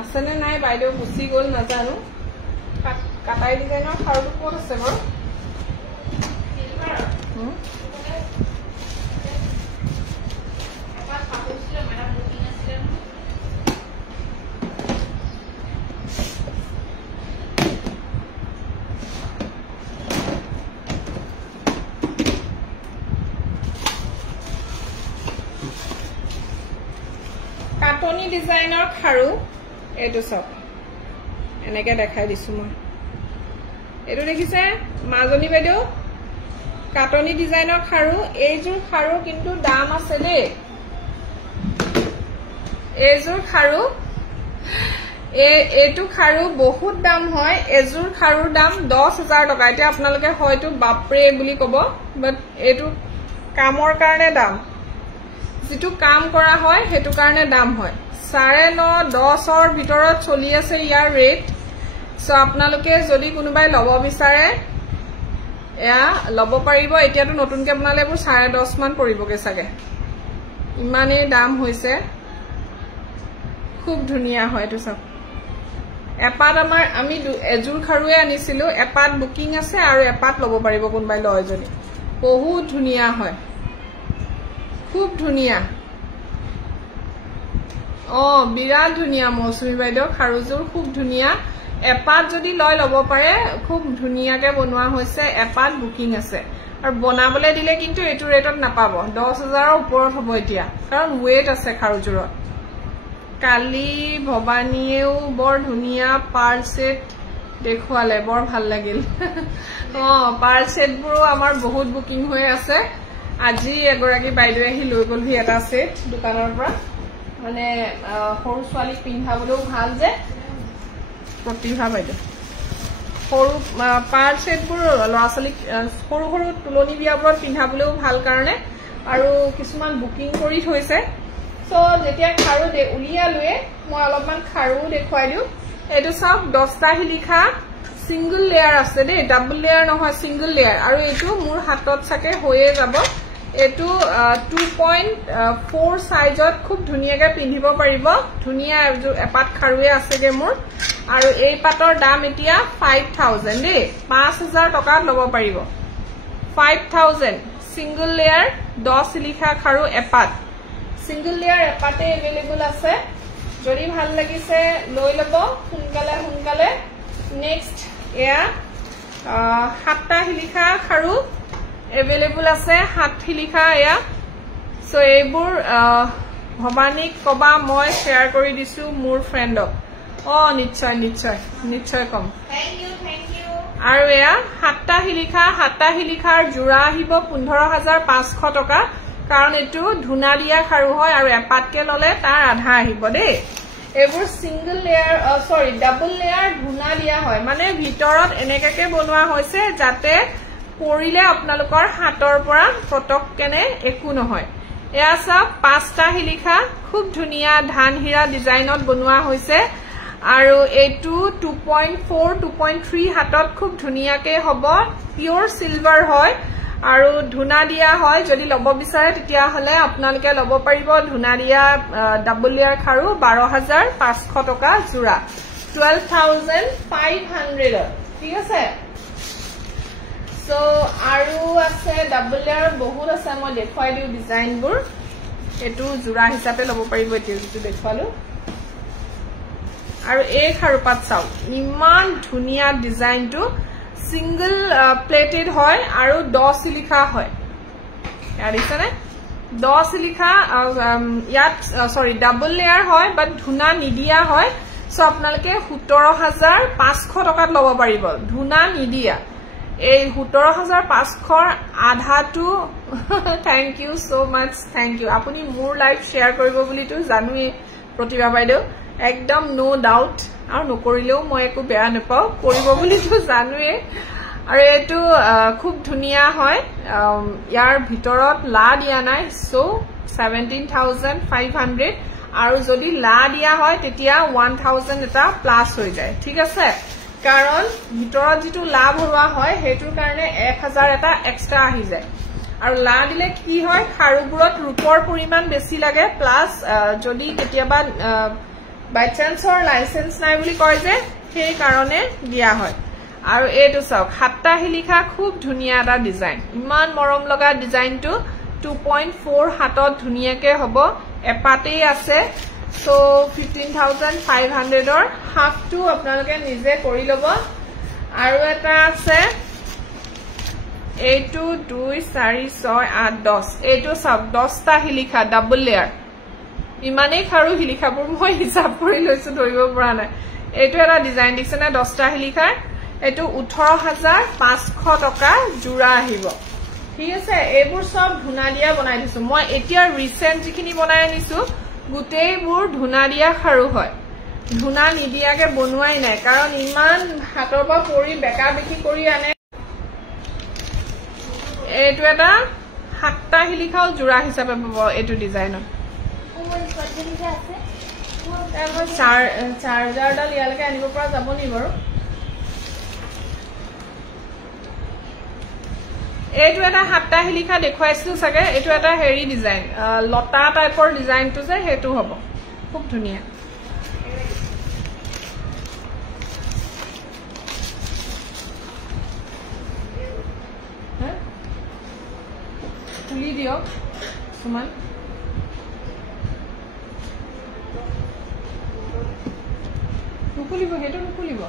আছে নে নাই বাইদেউ গুচি গ'ল নাজানো কাটাই ডিজাইনৰ খাৰুটো ক'ত আছে বাৰু সিলভাৰ কাটনি ডিজাইনৰ খাৰু এটো সব এনেকে দেখাই দিছো মই এটো দেখিছে মাজনী বাইদেউ কাটনি ডিজাইনৰ খাৰু এইজোৰ খাৰু কিন্তু দাম আছে দেই এইজোৰ খাৰু এটো খাৰু বহুত দাম হয় এজোৰ খাৰুৰ দাম 10,000 টকা এটা আপোনালোকে হয়তো বাপৰে বুলি কব বাট এটো কামৰ কাৰণে দাম যেটো কাম কৰা হয় হেতু কাৰণে দাম হয় 9.5-10 ভিতৰত চলি আছে ইয়াৰ ৰেট সো আপোনালোকে যদি কোনোবাই লব বিচাৰে এয়া লব পাৰিব এতিয়াটো নতুনকে বনালে বু 10.5 মান পৰিবগে সাগে ইমানে দাম হৈছে খুব ধুনিয়া হয় এটো সব এপাত আমাৰ আমি এজুৰ খাৰুৱে আনিছিলো এপাত বুকিং আছে আৰু এপাত লব পাৰিব কোনবাই লয় যদি বহুত ধুনিয়া হয় খুব ধুনিয়া বিৰাট ধুনিয়া মৌসুমী বাইদেউ খাৰুজুৰ খুব ধুনিয়া এপাত যদি লয় লব পাৰে খুব ধুনিয়াকে বনোৱা হৈছে এপাত বুকিং আছে আৰু বনাবলে দিলে কিন্তু এটো ৰেটত নাপাব 10,000 ৰ ওপৰত হ'ব এতিয়া কাৰণ ওয়েট আছে খাৰুজুৰত কালি ভবানীয়েও বৰ ধুনিয়া পাৰ সেট দেখুৱালে বৰ ভাল লাগিল পাৰ সেটবোৰো আমাৰ বহুত বুকিং হৈ আছে আজি এগৰাকী বাইদেউ আহি লৈ গলহি এটা সেট দোকানৰ পৰা মানে সৰু ছোৱালী পিন্ধাবলৈও ভাল যে প্ৰতিভা বাইদেউ সৰু পাৰ সেটবোৰ লৰা ছোৱালী সৰু সৰু তুলনি বিয়াবোৰত পিন্ধাবলৈও ভাল কাৰণে আৰু কিছুমান বুকিং কৰি থৈছে সো যেতিয়া খাৰু উলিয়ালুৱে মই অলপমান খাৰু দেখুৱাই দিও এটো সব 10টা হিলিখা সিঙ্গল লেয়াৰ আছে দে ডাবল লেয়াৰ নহয় সিঙ্গল লেয়াৰ আৰু এটো মোৰ হাতত সাকে হৈয়ে যাব এটো 2.4 সাইজত খুব ধুনিয়াকে পিন্ধিব পাৰিব ধুনিয়া এপাত খাৰুৱে আছেগে মোৰ আৰু এই পাতৰ দাম এতিয়া 5000 দে 5000 টকা লব পাৰিব 5000 সিঙ্গল লেয়াৰ 10 হিলিখা খাৰু এপাত সিঙ্গল লেয়াৰ এপাতে अवेलेबल আছে যদি ভাল লাগিছে লৈ লব সোনকালে নেক্সট এয়া 7টা হিলিখা খাৰু अवेलेबल আছে 7 হিলিখা এয়া সো এইবোৰ ভবানীক কবা মই শেয়াৰ কৰি দিছো মোৰ ফ্ৰেণ্ডক নিশ্চয় কম থ্যাংক ইউ আৰু এয়া 7টা হিলিখাৰ জোৰা আহিব 15500 টকা কাৰণ এটো ধুনা দিয়া খাৰু হয় আৰু এপাতকে ললে তাৰ আধা আহিব দে এবোৰ সিঙ্গল লেয়াৰ সৰি ডাবল লেয়াৰ ধুনা দিয়া হয় মানে ভিতৰত এনেকাকে বনোৱা হৈছে যাতে পৰিলে আপোনালোকৰ হাতৰ পৰা ফটক কেনে একো নহয় এয়া সব 5টা হিলিখা খুব ধুনিয়া ধান হীৰা ডিজাইনত বনোৱা হৈছে আৰু এটো 2.4 2.3 হাতত খুব ধুনিয়াকে হ'ব পিওর সিলভাৰ হয় আৰু ধুনা দিয়া হয় যদি লব বিচাৰে তেতিয়া হলে আপোনালোকে লব পাৰিব ধুনা দিয়া ডাবল লেয়াৰ খাৰু 12500 টকা জোৰা 12500 ঠিক আছে সো আৰু আছে ডাবল লেয়াৰ বহুত আছে মই দেখুৱাই দিও ডিজাইনবোৰ এটো জোৰা হিচাপে লব পাৰিব এতিয়া যেটো দেখুৱালো আৰু এই খাৰুপাত চাও ইমান ধুনিয়া ডিজাইনটো সিঙ্গল প্লেটেড হয় আৰু 10 হিলিখা হয় ইয়াৰিছনে 10 হিলিখা ইয়াত সৰি ডাবল লেয়াৰ হয় বাট ধুনা নিদিয়া হয় সো আপোনালোকে 17500 টকাত লব পাৰিব ধুনা নিদিয়া এই 17500 আধাটো থ্যাংক ইউ সো মাচ থ্যাংক ইউ আপুনি মোৰ লাইভ শেয়াৰ কৰিব বুলিটো জানুই প্ৰতিভা বাইদেউ একদম নো ডাউট আৰু নকৰিলেও মই একো বেয়া নাপাও কৰিব বুলিটো জানুই আৰু এটো খুব ধুনিয়া হয় ইয়াৰ ভিতৰত লা দিয়া নাই সো 17500 আৰু যদি লা দিয়া হয় তেতিয়া 1000 এটা প্লাস হৈ যায় ঠিক আছে কাৰণ ভিতৰত যেটো লা ভৰোৱা হয় হেতুৰ কাৰণে 1000 এটা এক্সট্ৰা আহি যায় আৰু লা দিলে কি হয় খাৰুবোৰত ৰূপৰ পৰিমাণ বেছি লাগে প্লাস যদি কেতিয়াবা বাই চান্সৰ লাইসেন্স নাই বুলি কয় যে সেই কাৰণে দিয়া হয় আৰু এটো চাওক 7টা হিলিখা খুব ধুনিয়া এটা ডিজাইন ইমান মৰম লগা ডিজাইনটো 2.4 হাতত ধুনিয়াকে হ'ব এপাতেই আছে সো 15500 ৰ হাফটো আপোনালোকে নিজে কৰি লব আৰু এটা আছে এইটো 2 4 6 8 10 এইটো সব 10টা হিলিখা ডাবল লেয়াৰ ইমানে খাৰু হিলিখাবোৰ মই হিচাপ কৰি লৈছো ধৰিব পৰা নাই এইটো এটা ডিজাইন দিছনে 10টা হিলিখাৰ এটো 18500 টকা জোৰা আহিব ঠিক আছে এইবোৰ সব ধুনা দিয়া বনাই দিছো মই এতিয়া ৰিসেন্ট যিখিনি বনাই আনিছো গুটেইবোৰ ধুনা দিয়া খাৰু হয় ধুনা নিদিয়াকে বনোৱাই নাই কাৰণ ইমান হাতৰ পৰা পৰি বেকা বেকি কৰি আনে এইটো এটা 7টা শিলিখাও জোড়া হিচাপে পাব এইটো ডিজাইনত চাৰ্জাৰডাল ইয়ালৈকে আনিব পৰা যাব নি বাৰু এইটো এটা 7টা শিলিখা দেখুৱাইছিলো চাগে এইটো এটা হেৰি ডিজাইন লতা টাইপৰ ডিজাইনটো যে হেতু হ'ব খুব ধুনিয়া তুলি দিয়ক সুমান নুকুলিব হেতু নুকুলিব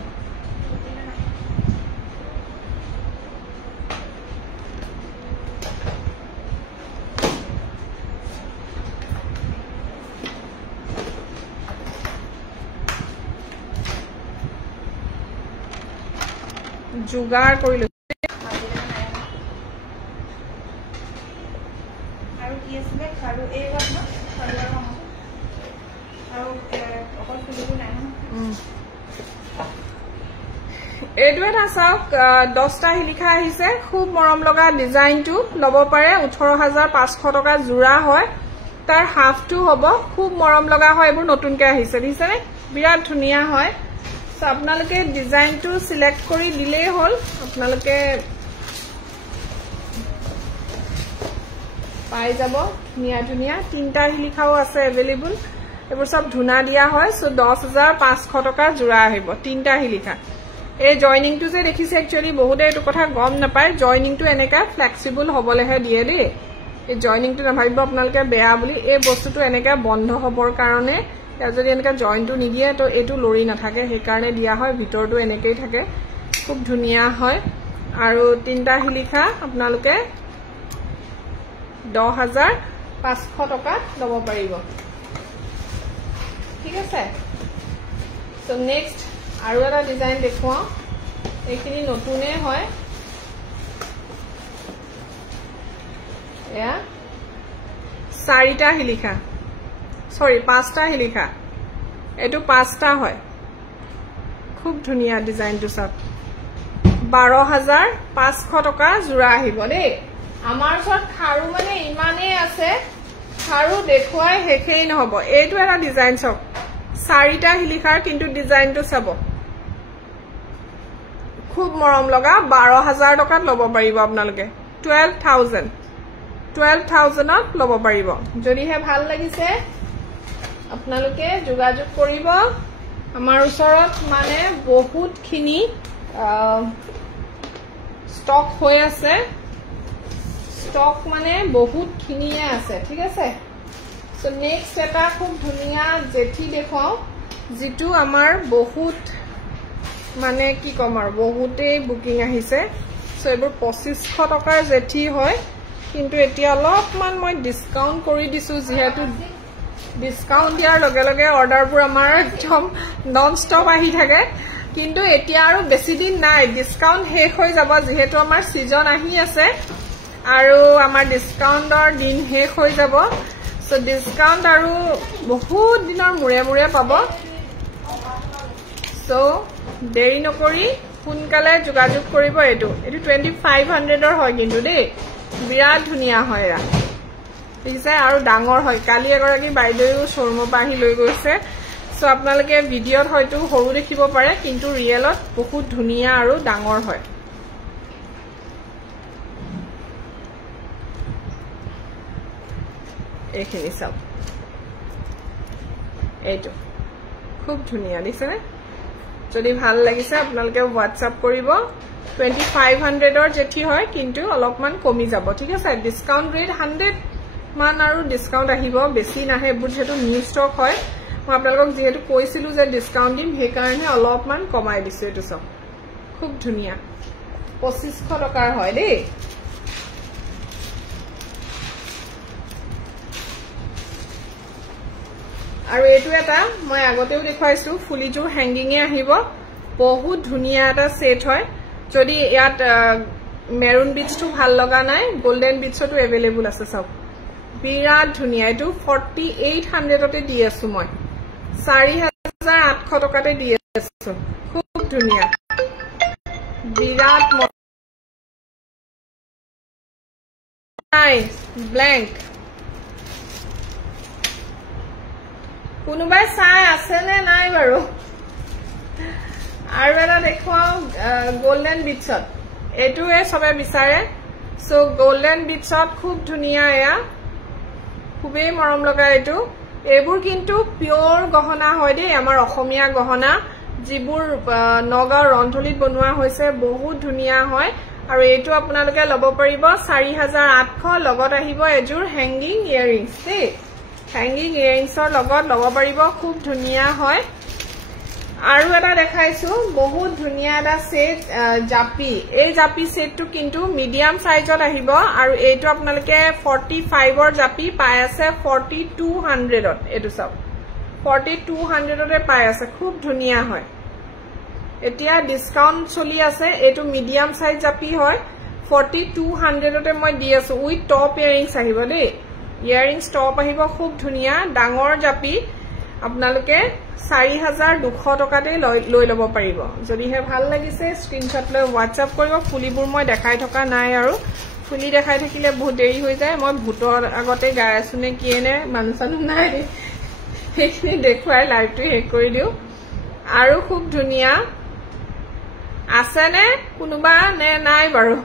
যোগাৰ কৰি লৈছে আৰু কি আছে খাৰু এই কথা খাৰু আৰু অকল ফুলবোৰ নাই এইটো এটা চাওক 10টা শিলিখা আহিছে খুব মৰম লগা ডিজাইনটো ল'ব পাৰে 18500 টকা জোৰা হয় তাৰ হাফটো হ'ব খুব মৰম লগা হয় এইবোৰ নতুনকৈ আহিছে দিছেনে বিৰাট ধুনিয়া হয় সো আপোনালোকে ডিজাইনটো সিলেক্ট কৰি দিলেই হ'ল আপোনালোকে পাই যাব ধুনিয়া ধুনিয়া 3টা শিলিখাও আছে এভেইলেবল এইবোৰ সব ধুনা দিয়া হয় সো 10500 টকা জোৰা আহিব 3টা শিলিখা এই জয়নিংটো যে দেখিছে একচুয়ালি বহুতে এইটো কথা গম নাপায় জয়নিংটো এনেকা ফ্লেক্সিবল হ'বলেহে দিয়ে দেই এই জয়নিংটো নাভাবিব আপোনালোকে বেয়া বুলি এই বস্তুটো এনেকা বন্ধ হ'বৰ কাৰণে যদি এনেকা জয়েন্টটো নিদিয়ে তো এইটো লৰি নাথাকে সেই কাৰণে দিয়া হয় ভিতৰটো এনেকেই থাকে খুব ধুনিয়া হয় আৰু 3টা শিলিখা আপোনালোকে 10500 টকা ল'ব পাৰিব ঠিক আছে সো নেক্সট আৰু এটা ডিজাইন দেখুৱাও এইখিনি নতুনে হয় এয়া 4টা শিলিখা সৰি 5টা শিলিখা এটো 5টা হয় খুব ধুনিয়া ডিজাইনটো সব 12500 টকা জোৰা আহিব দেই আমাৰ ওচৰত খাৰু মানে ইমানে আছে খাৰু দেখুৱাই হেখেই নহব এইটো এটা ডিজাইন সব 4টা শিলিখাৰ কিন্তু ডিজাইনটো চাব খুব মৰম লগা 12000 টকাত ল'ব পাৰিব আপোনালোকে 12000 ত ল'ব পাৰিব যদিহে ভাল লাগিছে আপোনালোকে যোগাযোগ কৰিব আমাৰ ওচৰত মানে বহুতখিনি ষ্টক হৈ আছে ষ্টক মানে বহুতখিনিয়ে আছে ঠিক আছে সো নেক্সট এটা খুব ধুনিয়া জেঠি দেখাও যেটো আমাৰ বহুত মানে কি কম আৰু বহুতেই বুকিং আহিছে সো এবোৰ 2500 টকাৰ জেঠি হয় কিন্তু এতিয়া অলপমান মই ডিসকাউন্ট কৰি দিছো যেহেতু ডিসকাউন্ট দিয়াৰ লগে লগে অৰ্ডাৰবোৰ আমাৰ একদম নন ষ্টপ আহি থাকে কিন্তু এতিয়া আৰু বেছি দিন নাই ডিসকাউন্ট শেষ হৈ যাব যেহেতু আমাৰ সিজন আহি আছে আৰু আমাৰ ডিসকাউন্টৰ দিন শেষ হৈ যাব সো ডিসকাউন্ট আৰু বহুত দিনৰ মুৰে মুৰে পাব সো দেৰি নকৰি সোনকালে যোগাযোগ কৰিব এটো 2500 ৰ হয় কিন্তু দেই বিৰাট ধুনিয়া হয় ৰা দেখিছে আৰু ডাঙৰ হয় কালি এগৰাকী বাইদেউ শৰ্মা পাহি লৈ গৈছে সো আপোনালোকে ভিডিঅত হয়তো সৰু দেখিব পাৰে কিন্তু ৰিয়েলত বহুত ধুনিয়া আৰু ডাঙৰ হয় এইখিনি সব এইটো খুব ধুনিয়া দিছেনে যদি ভাল লাগিছে আপোনালোকে হোৱাটসঅ্যাপ কৰিব 2500 ৰ জেঠি হয় কিন্তু অলপমান কমি যাব ঠিক আছে ডিসকাউন্ট ৰেট 100 মান আৰু ডিসকাউন্ট আহিব বেছি নাহে বুঝেটো নিউ ষ্টক হয় মই আপোনালোকক যেহেতু কৈছিলো যে ডিসকাউন্ট দিম সেই কাৰণে অলপমান কমাই দিছো এটো সব খুব ধুনিয়া 2500 টকাৰ হয় দেই আৰু এটো এটা মই আগতেও দেখাইছো ফুলিজোৰ হ্যাঙ্গিং এ আহিব বহুত ধুনিয়া এটা সেট হয় যদি ইয়াত মেৰুন বিটছটো ভাল লগা নাই গোল্ডেন বিটছটো এভেইলেবল আছে সব বিৰাট ধুনিয়া এটো 4800 তে দি আছো মই 4800 টকাতে দি আছো খুব ধুনিয়া বিৰাট নাই ব্ল্যাঙ্ক কোনোবাই চাই আছে নে নাই বাৰু আৰু এটা দেখুৱাও গোল্ডেন বিটছত এইটোৱে সবে বিচাৰে সো গোল্ডেন বিটছত খুব ধুনীয়া এয়া খুবেই মৰম লগা এইটো এইবোৰ কিন্তু পিওৰ গহনা হয় দেই আমাৰ অসমীয়া গহনা যিবোৰ নগাঁও ৰন্ধলিত বনোৱা হৈছে বহুত ধুনীয়া হয় আৰু এইটো আপোনালোকে লব পাৰিব 4800 লগত আহিব এজোৰ হ্যাঙ্গিং ইয়াৰিংস দেই হ্যাঙ্গিং ইয়াৰিংসৰ লগত লব পাৰিব খুব ধুনীয়া হয় আৰু এটা দেখাইছো বহুত ধুনীয়া এটা সেট জাপি এই জাপি সেটটো কিন্তু মিডিয়াম সাইজত আহিব আৰু এইটো আপোনালোকে 45 ৰ জাপি পাই আছে 4200 ত এটো সব 4200 তে পাই আছে খুব ধুনীয়া হয় এতিয়া ডিসকাউন্ট চলি আছে এইটো মিডিয়াম সাইজ জাপি হয় 4200 তে মই দি আছো উইথ টপ ইয়াৰিংস আহিব দেই ইয়াৰিংস টপ আহিব খুব ধুনীয়া ডাঙৰ জাপি আপোনালোকে 4200 টকাতে লৈ লব পাৰিব যদিহে ভাল লাগিছে স্ক্ৰিনশ্বট লৈ WhatsApp কৰিব ফুলিবোৰ মই দেখাই থকা নাই আৰু ফুলি দেখাই থাকিলে বহুত দেৰি হৈ যায় মই ভূতৰ আগতে গায় আছুনে কিনে মানসানো নাই সেইখিনি দেখুৱাই লাইভটো হেক কৰি দিও আৰু খুব ধুনীয়া আছে নে কোনোবা নে নাই বাৰু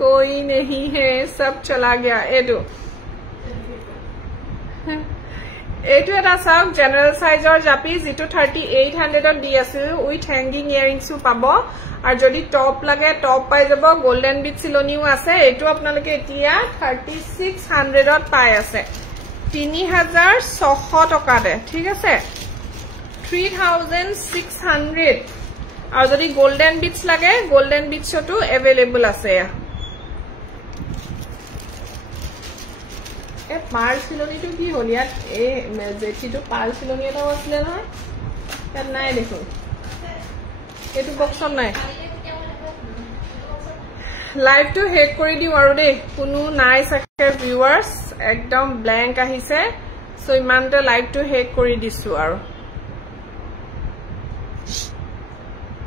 कोई नहीं है सब चला गया एटू एटू এটা সব জেনারেল সাইজৰ জাপি যেটো 3800 দি আছিল উইথ হ্যাঙ্গিং ইয়াৰিংসও পাব আৰু যদি টপ লাগে টপ পাই যাব গোল্ডেন বিট সিলনিও আছে এটো আপোনালোকে এতিয়া 3600 ত পাই আছে 3600 টকাতে ঠিক আছে 3600 আৰু যদি গোল্ডেন বিটস লাগে গোল্ডেন বিটসটো अवेलेबल আছে এ পাল সিলনিটো কি হল ইয়াত এই যেটিটো পাল সিলনি এটাও আছিল নহয় তাত নাই দেখোন এটো বক্সত নাই লাইভটো হেক কৰি দিও আৰু দেই কোনো নাই সাকে ভিউয়াৰ্স একদম ব্ল্যাঙ্ক আহিছে সো ইমানতে লাইভটো হেক কৰি দিছো আৰু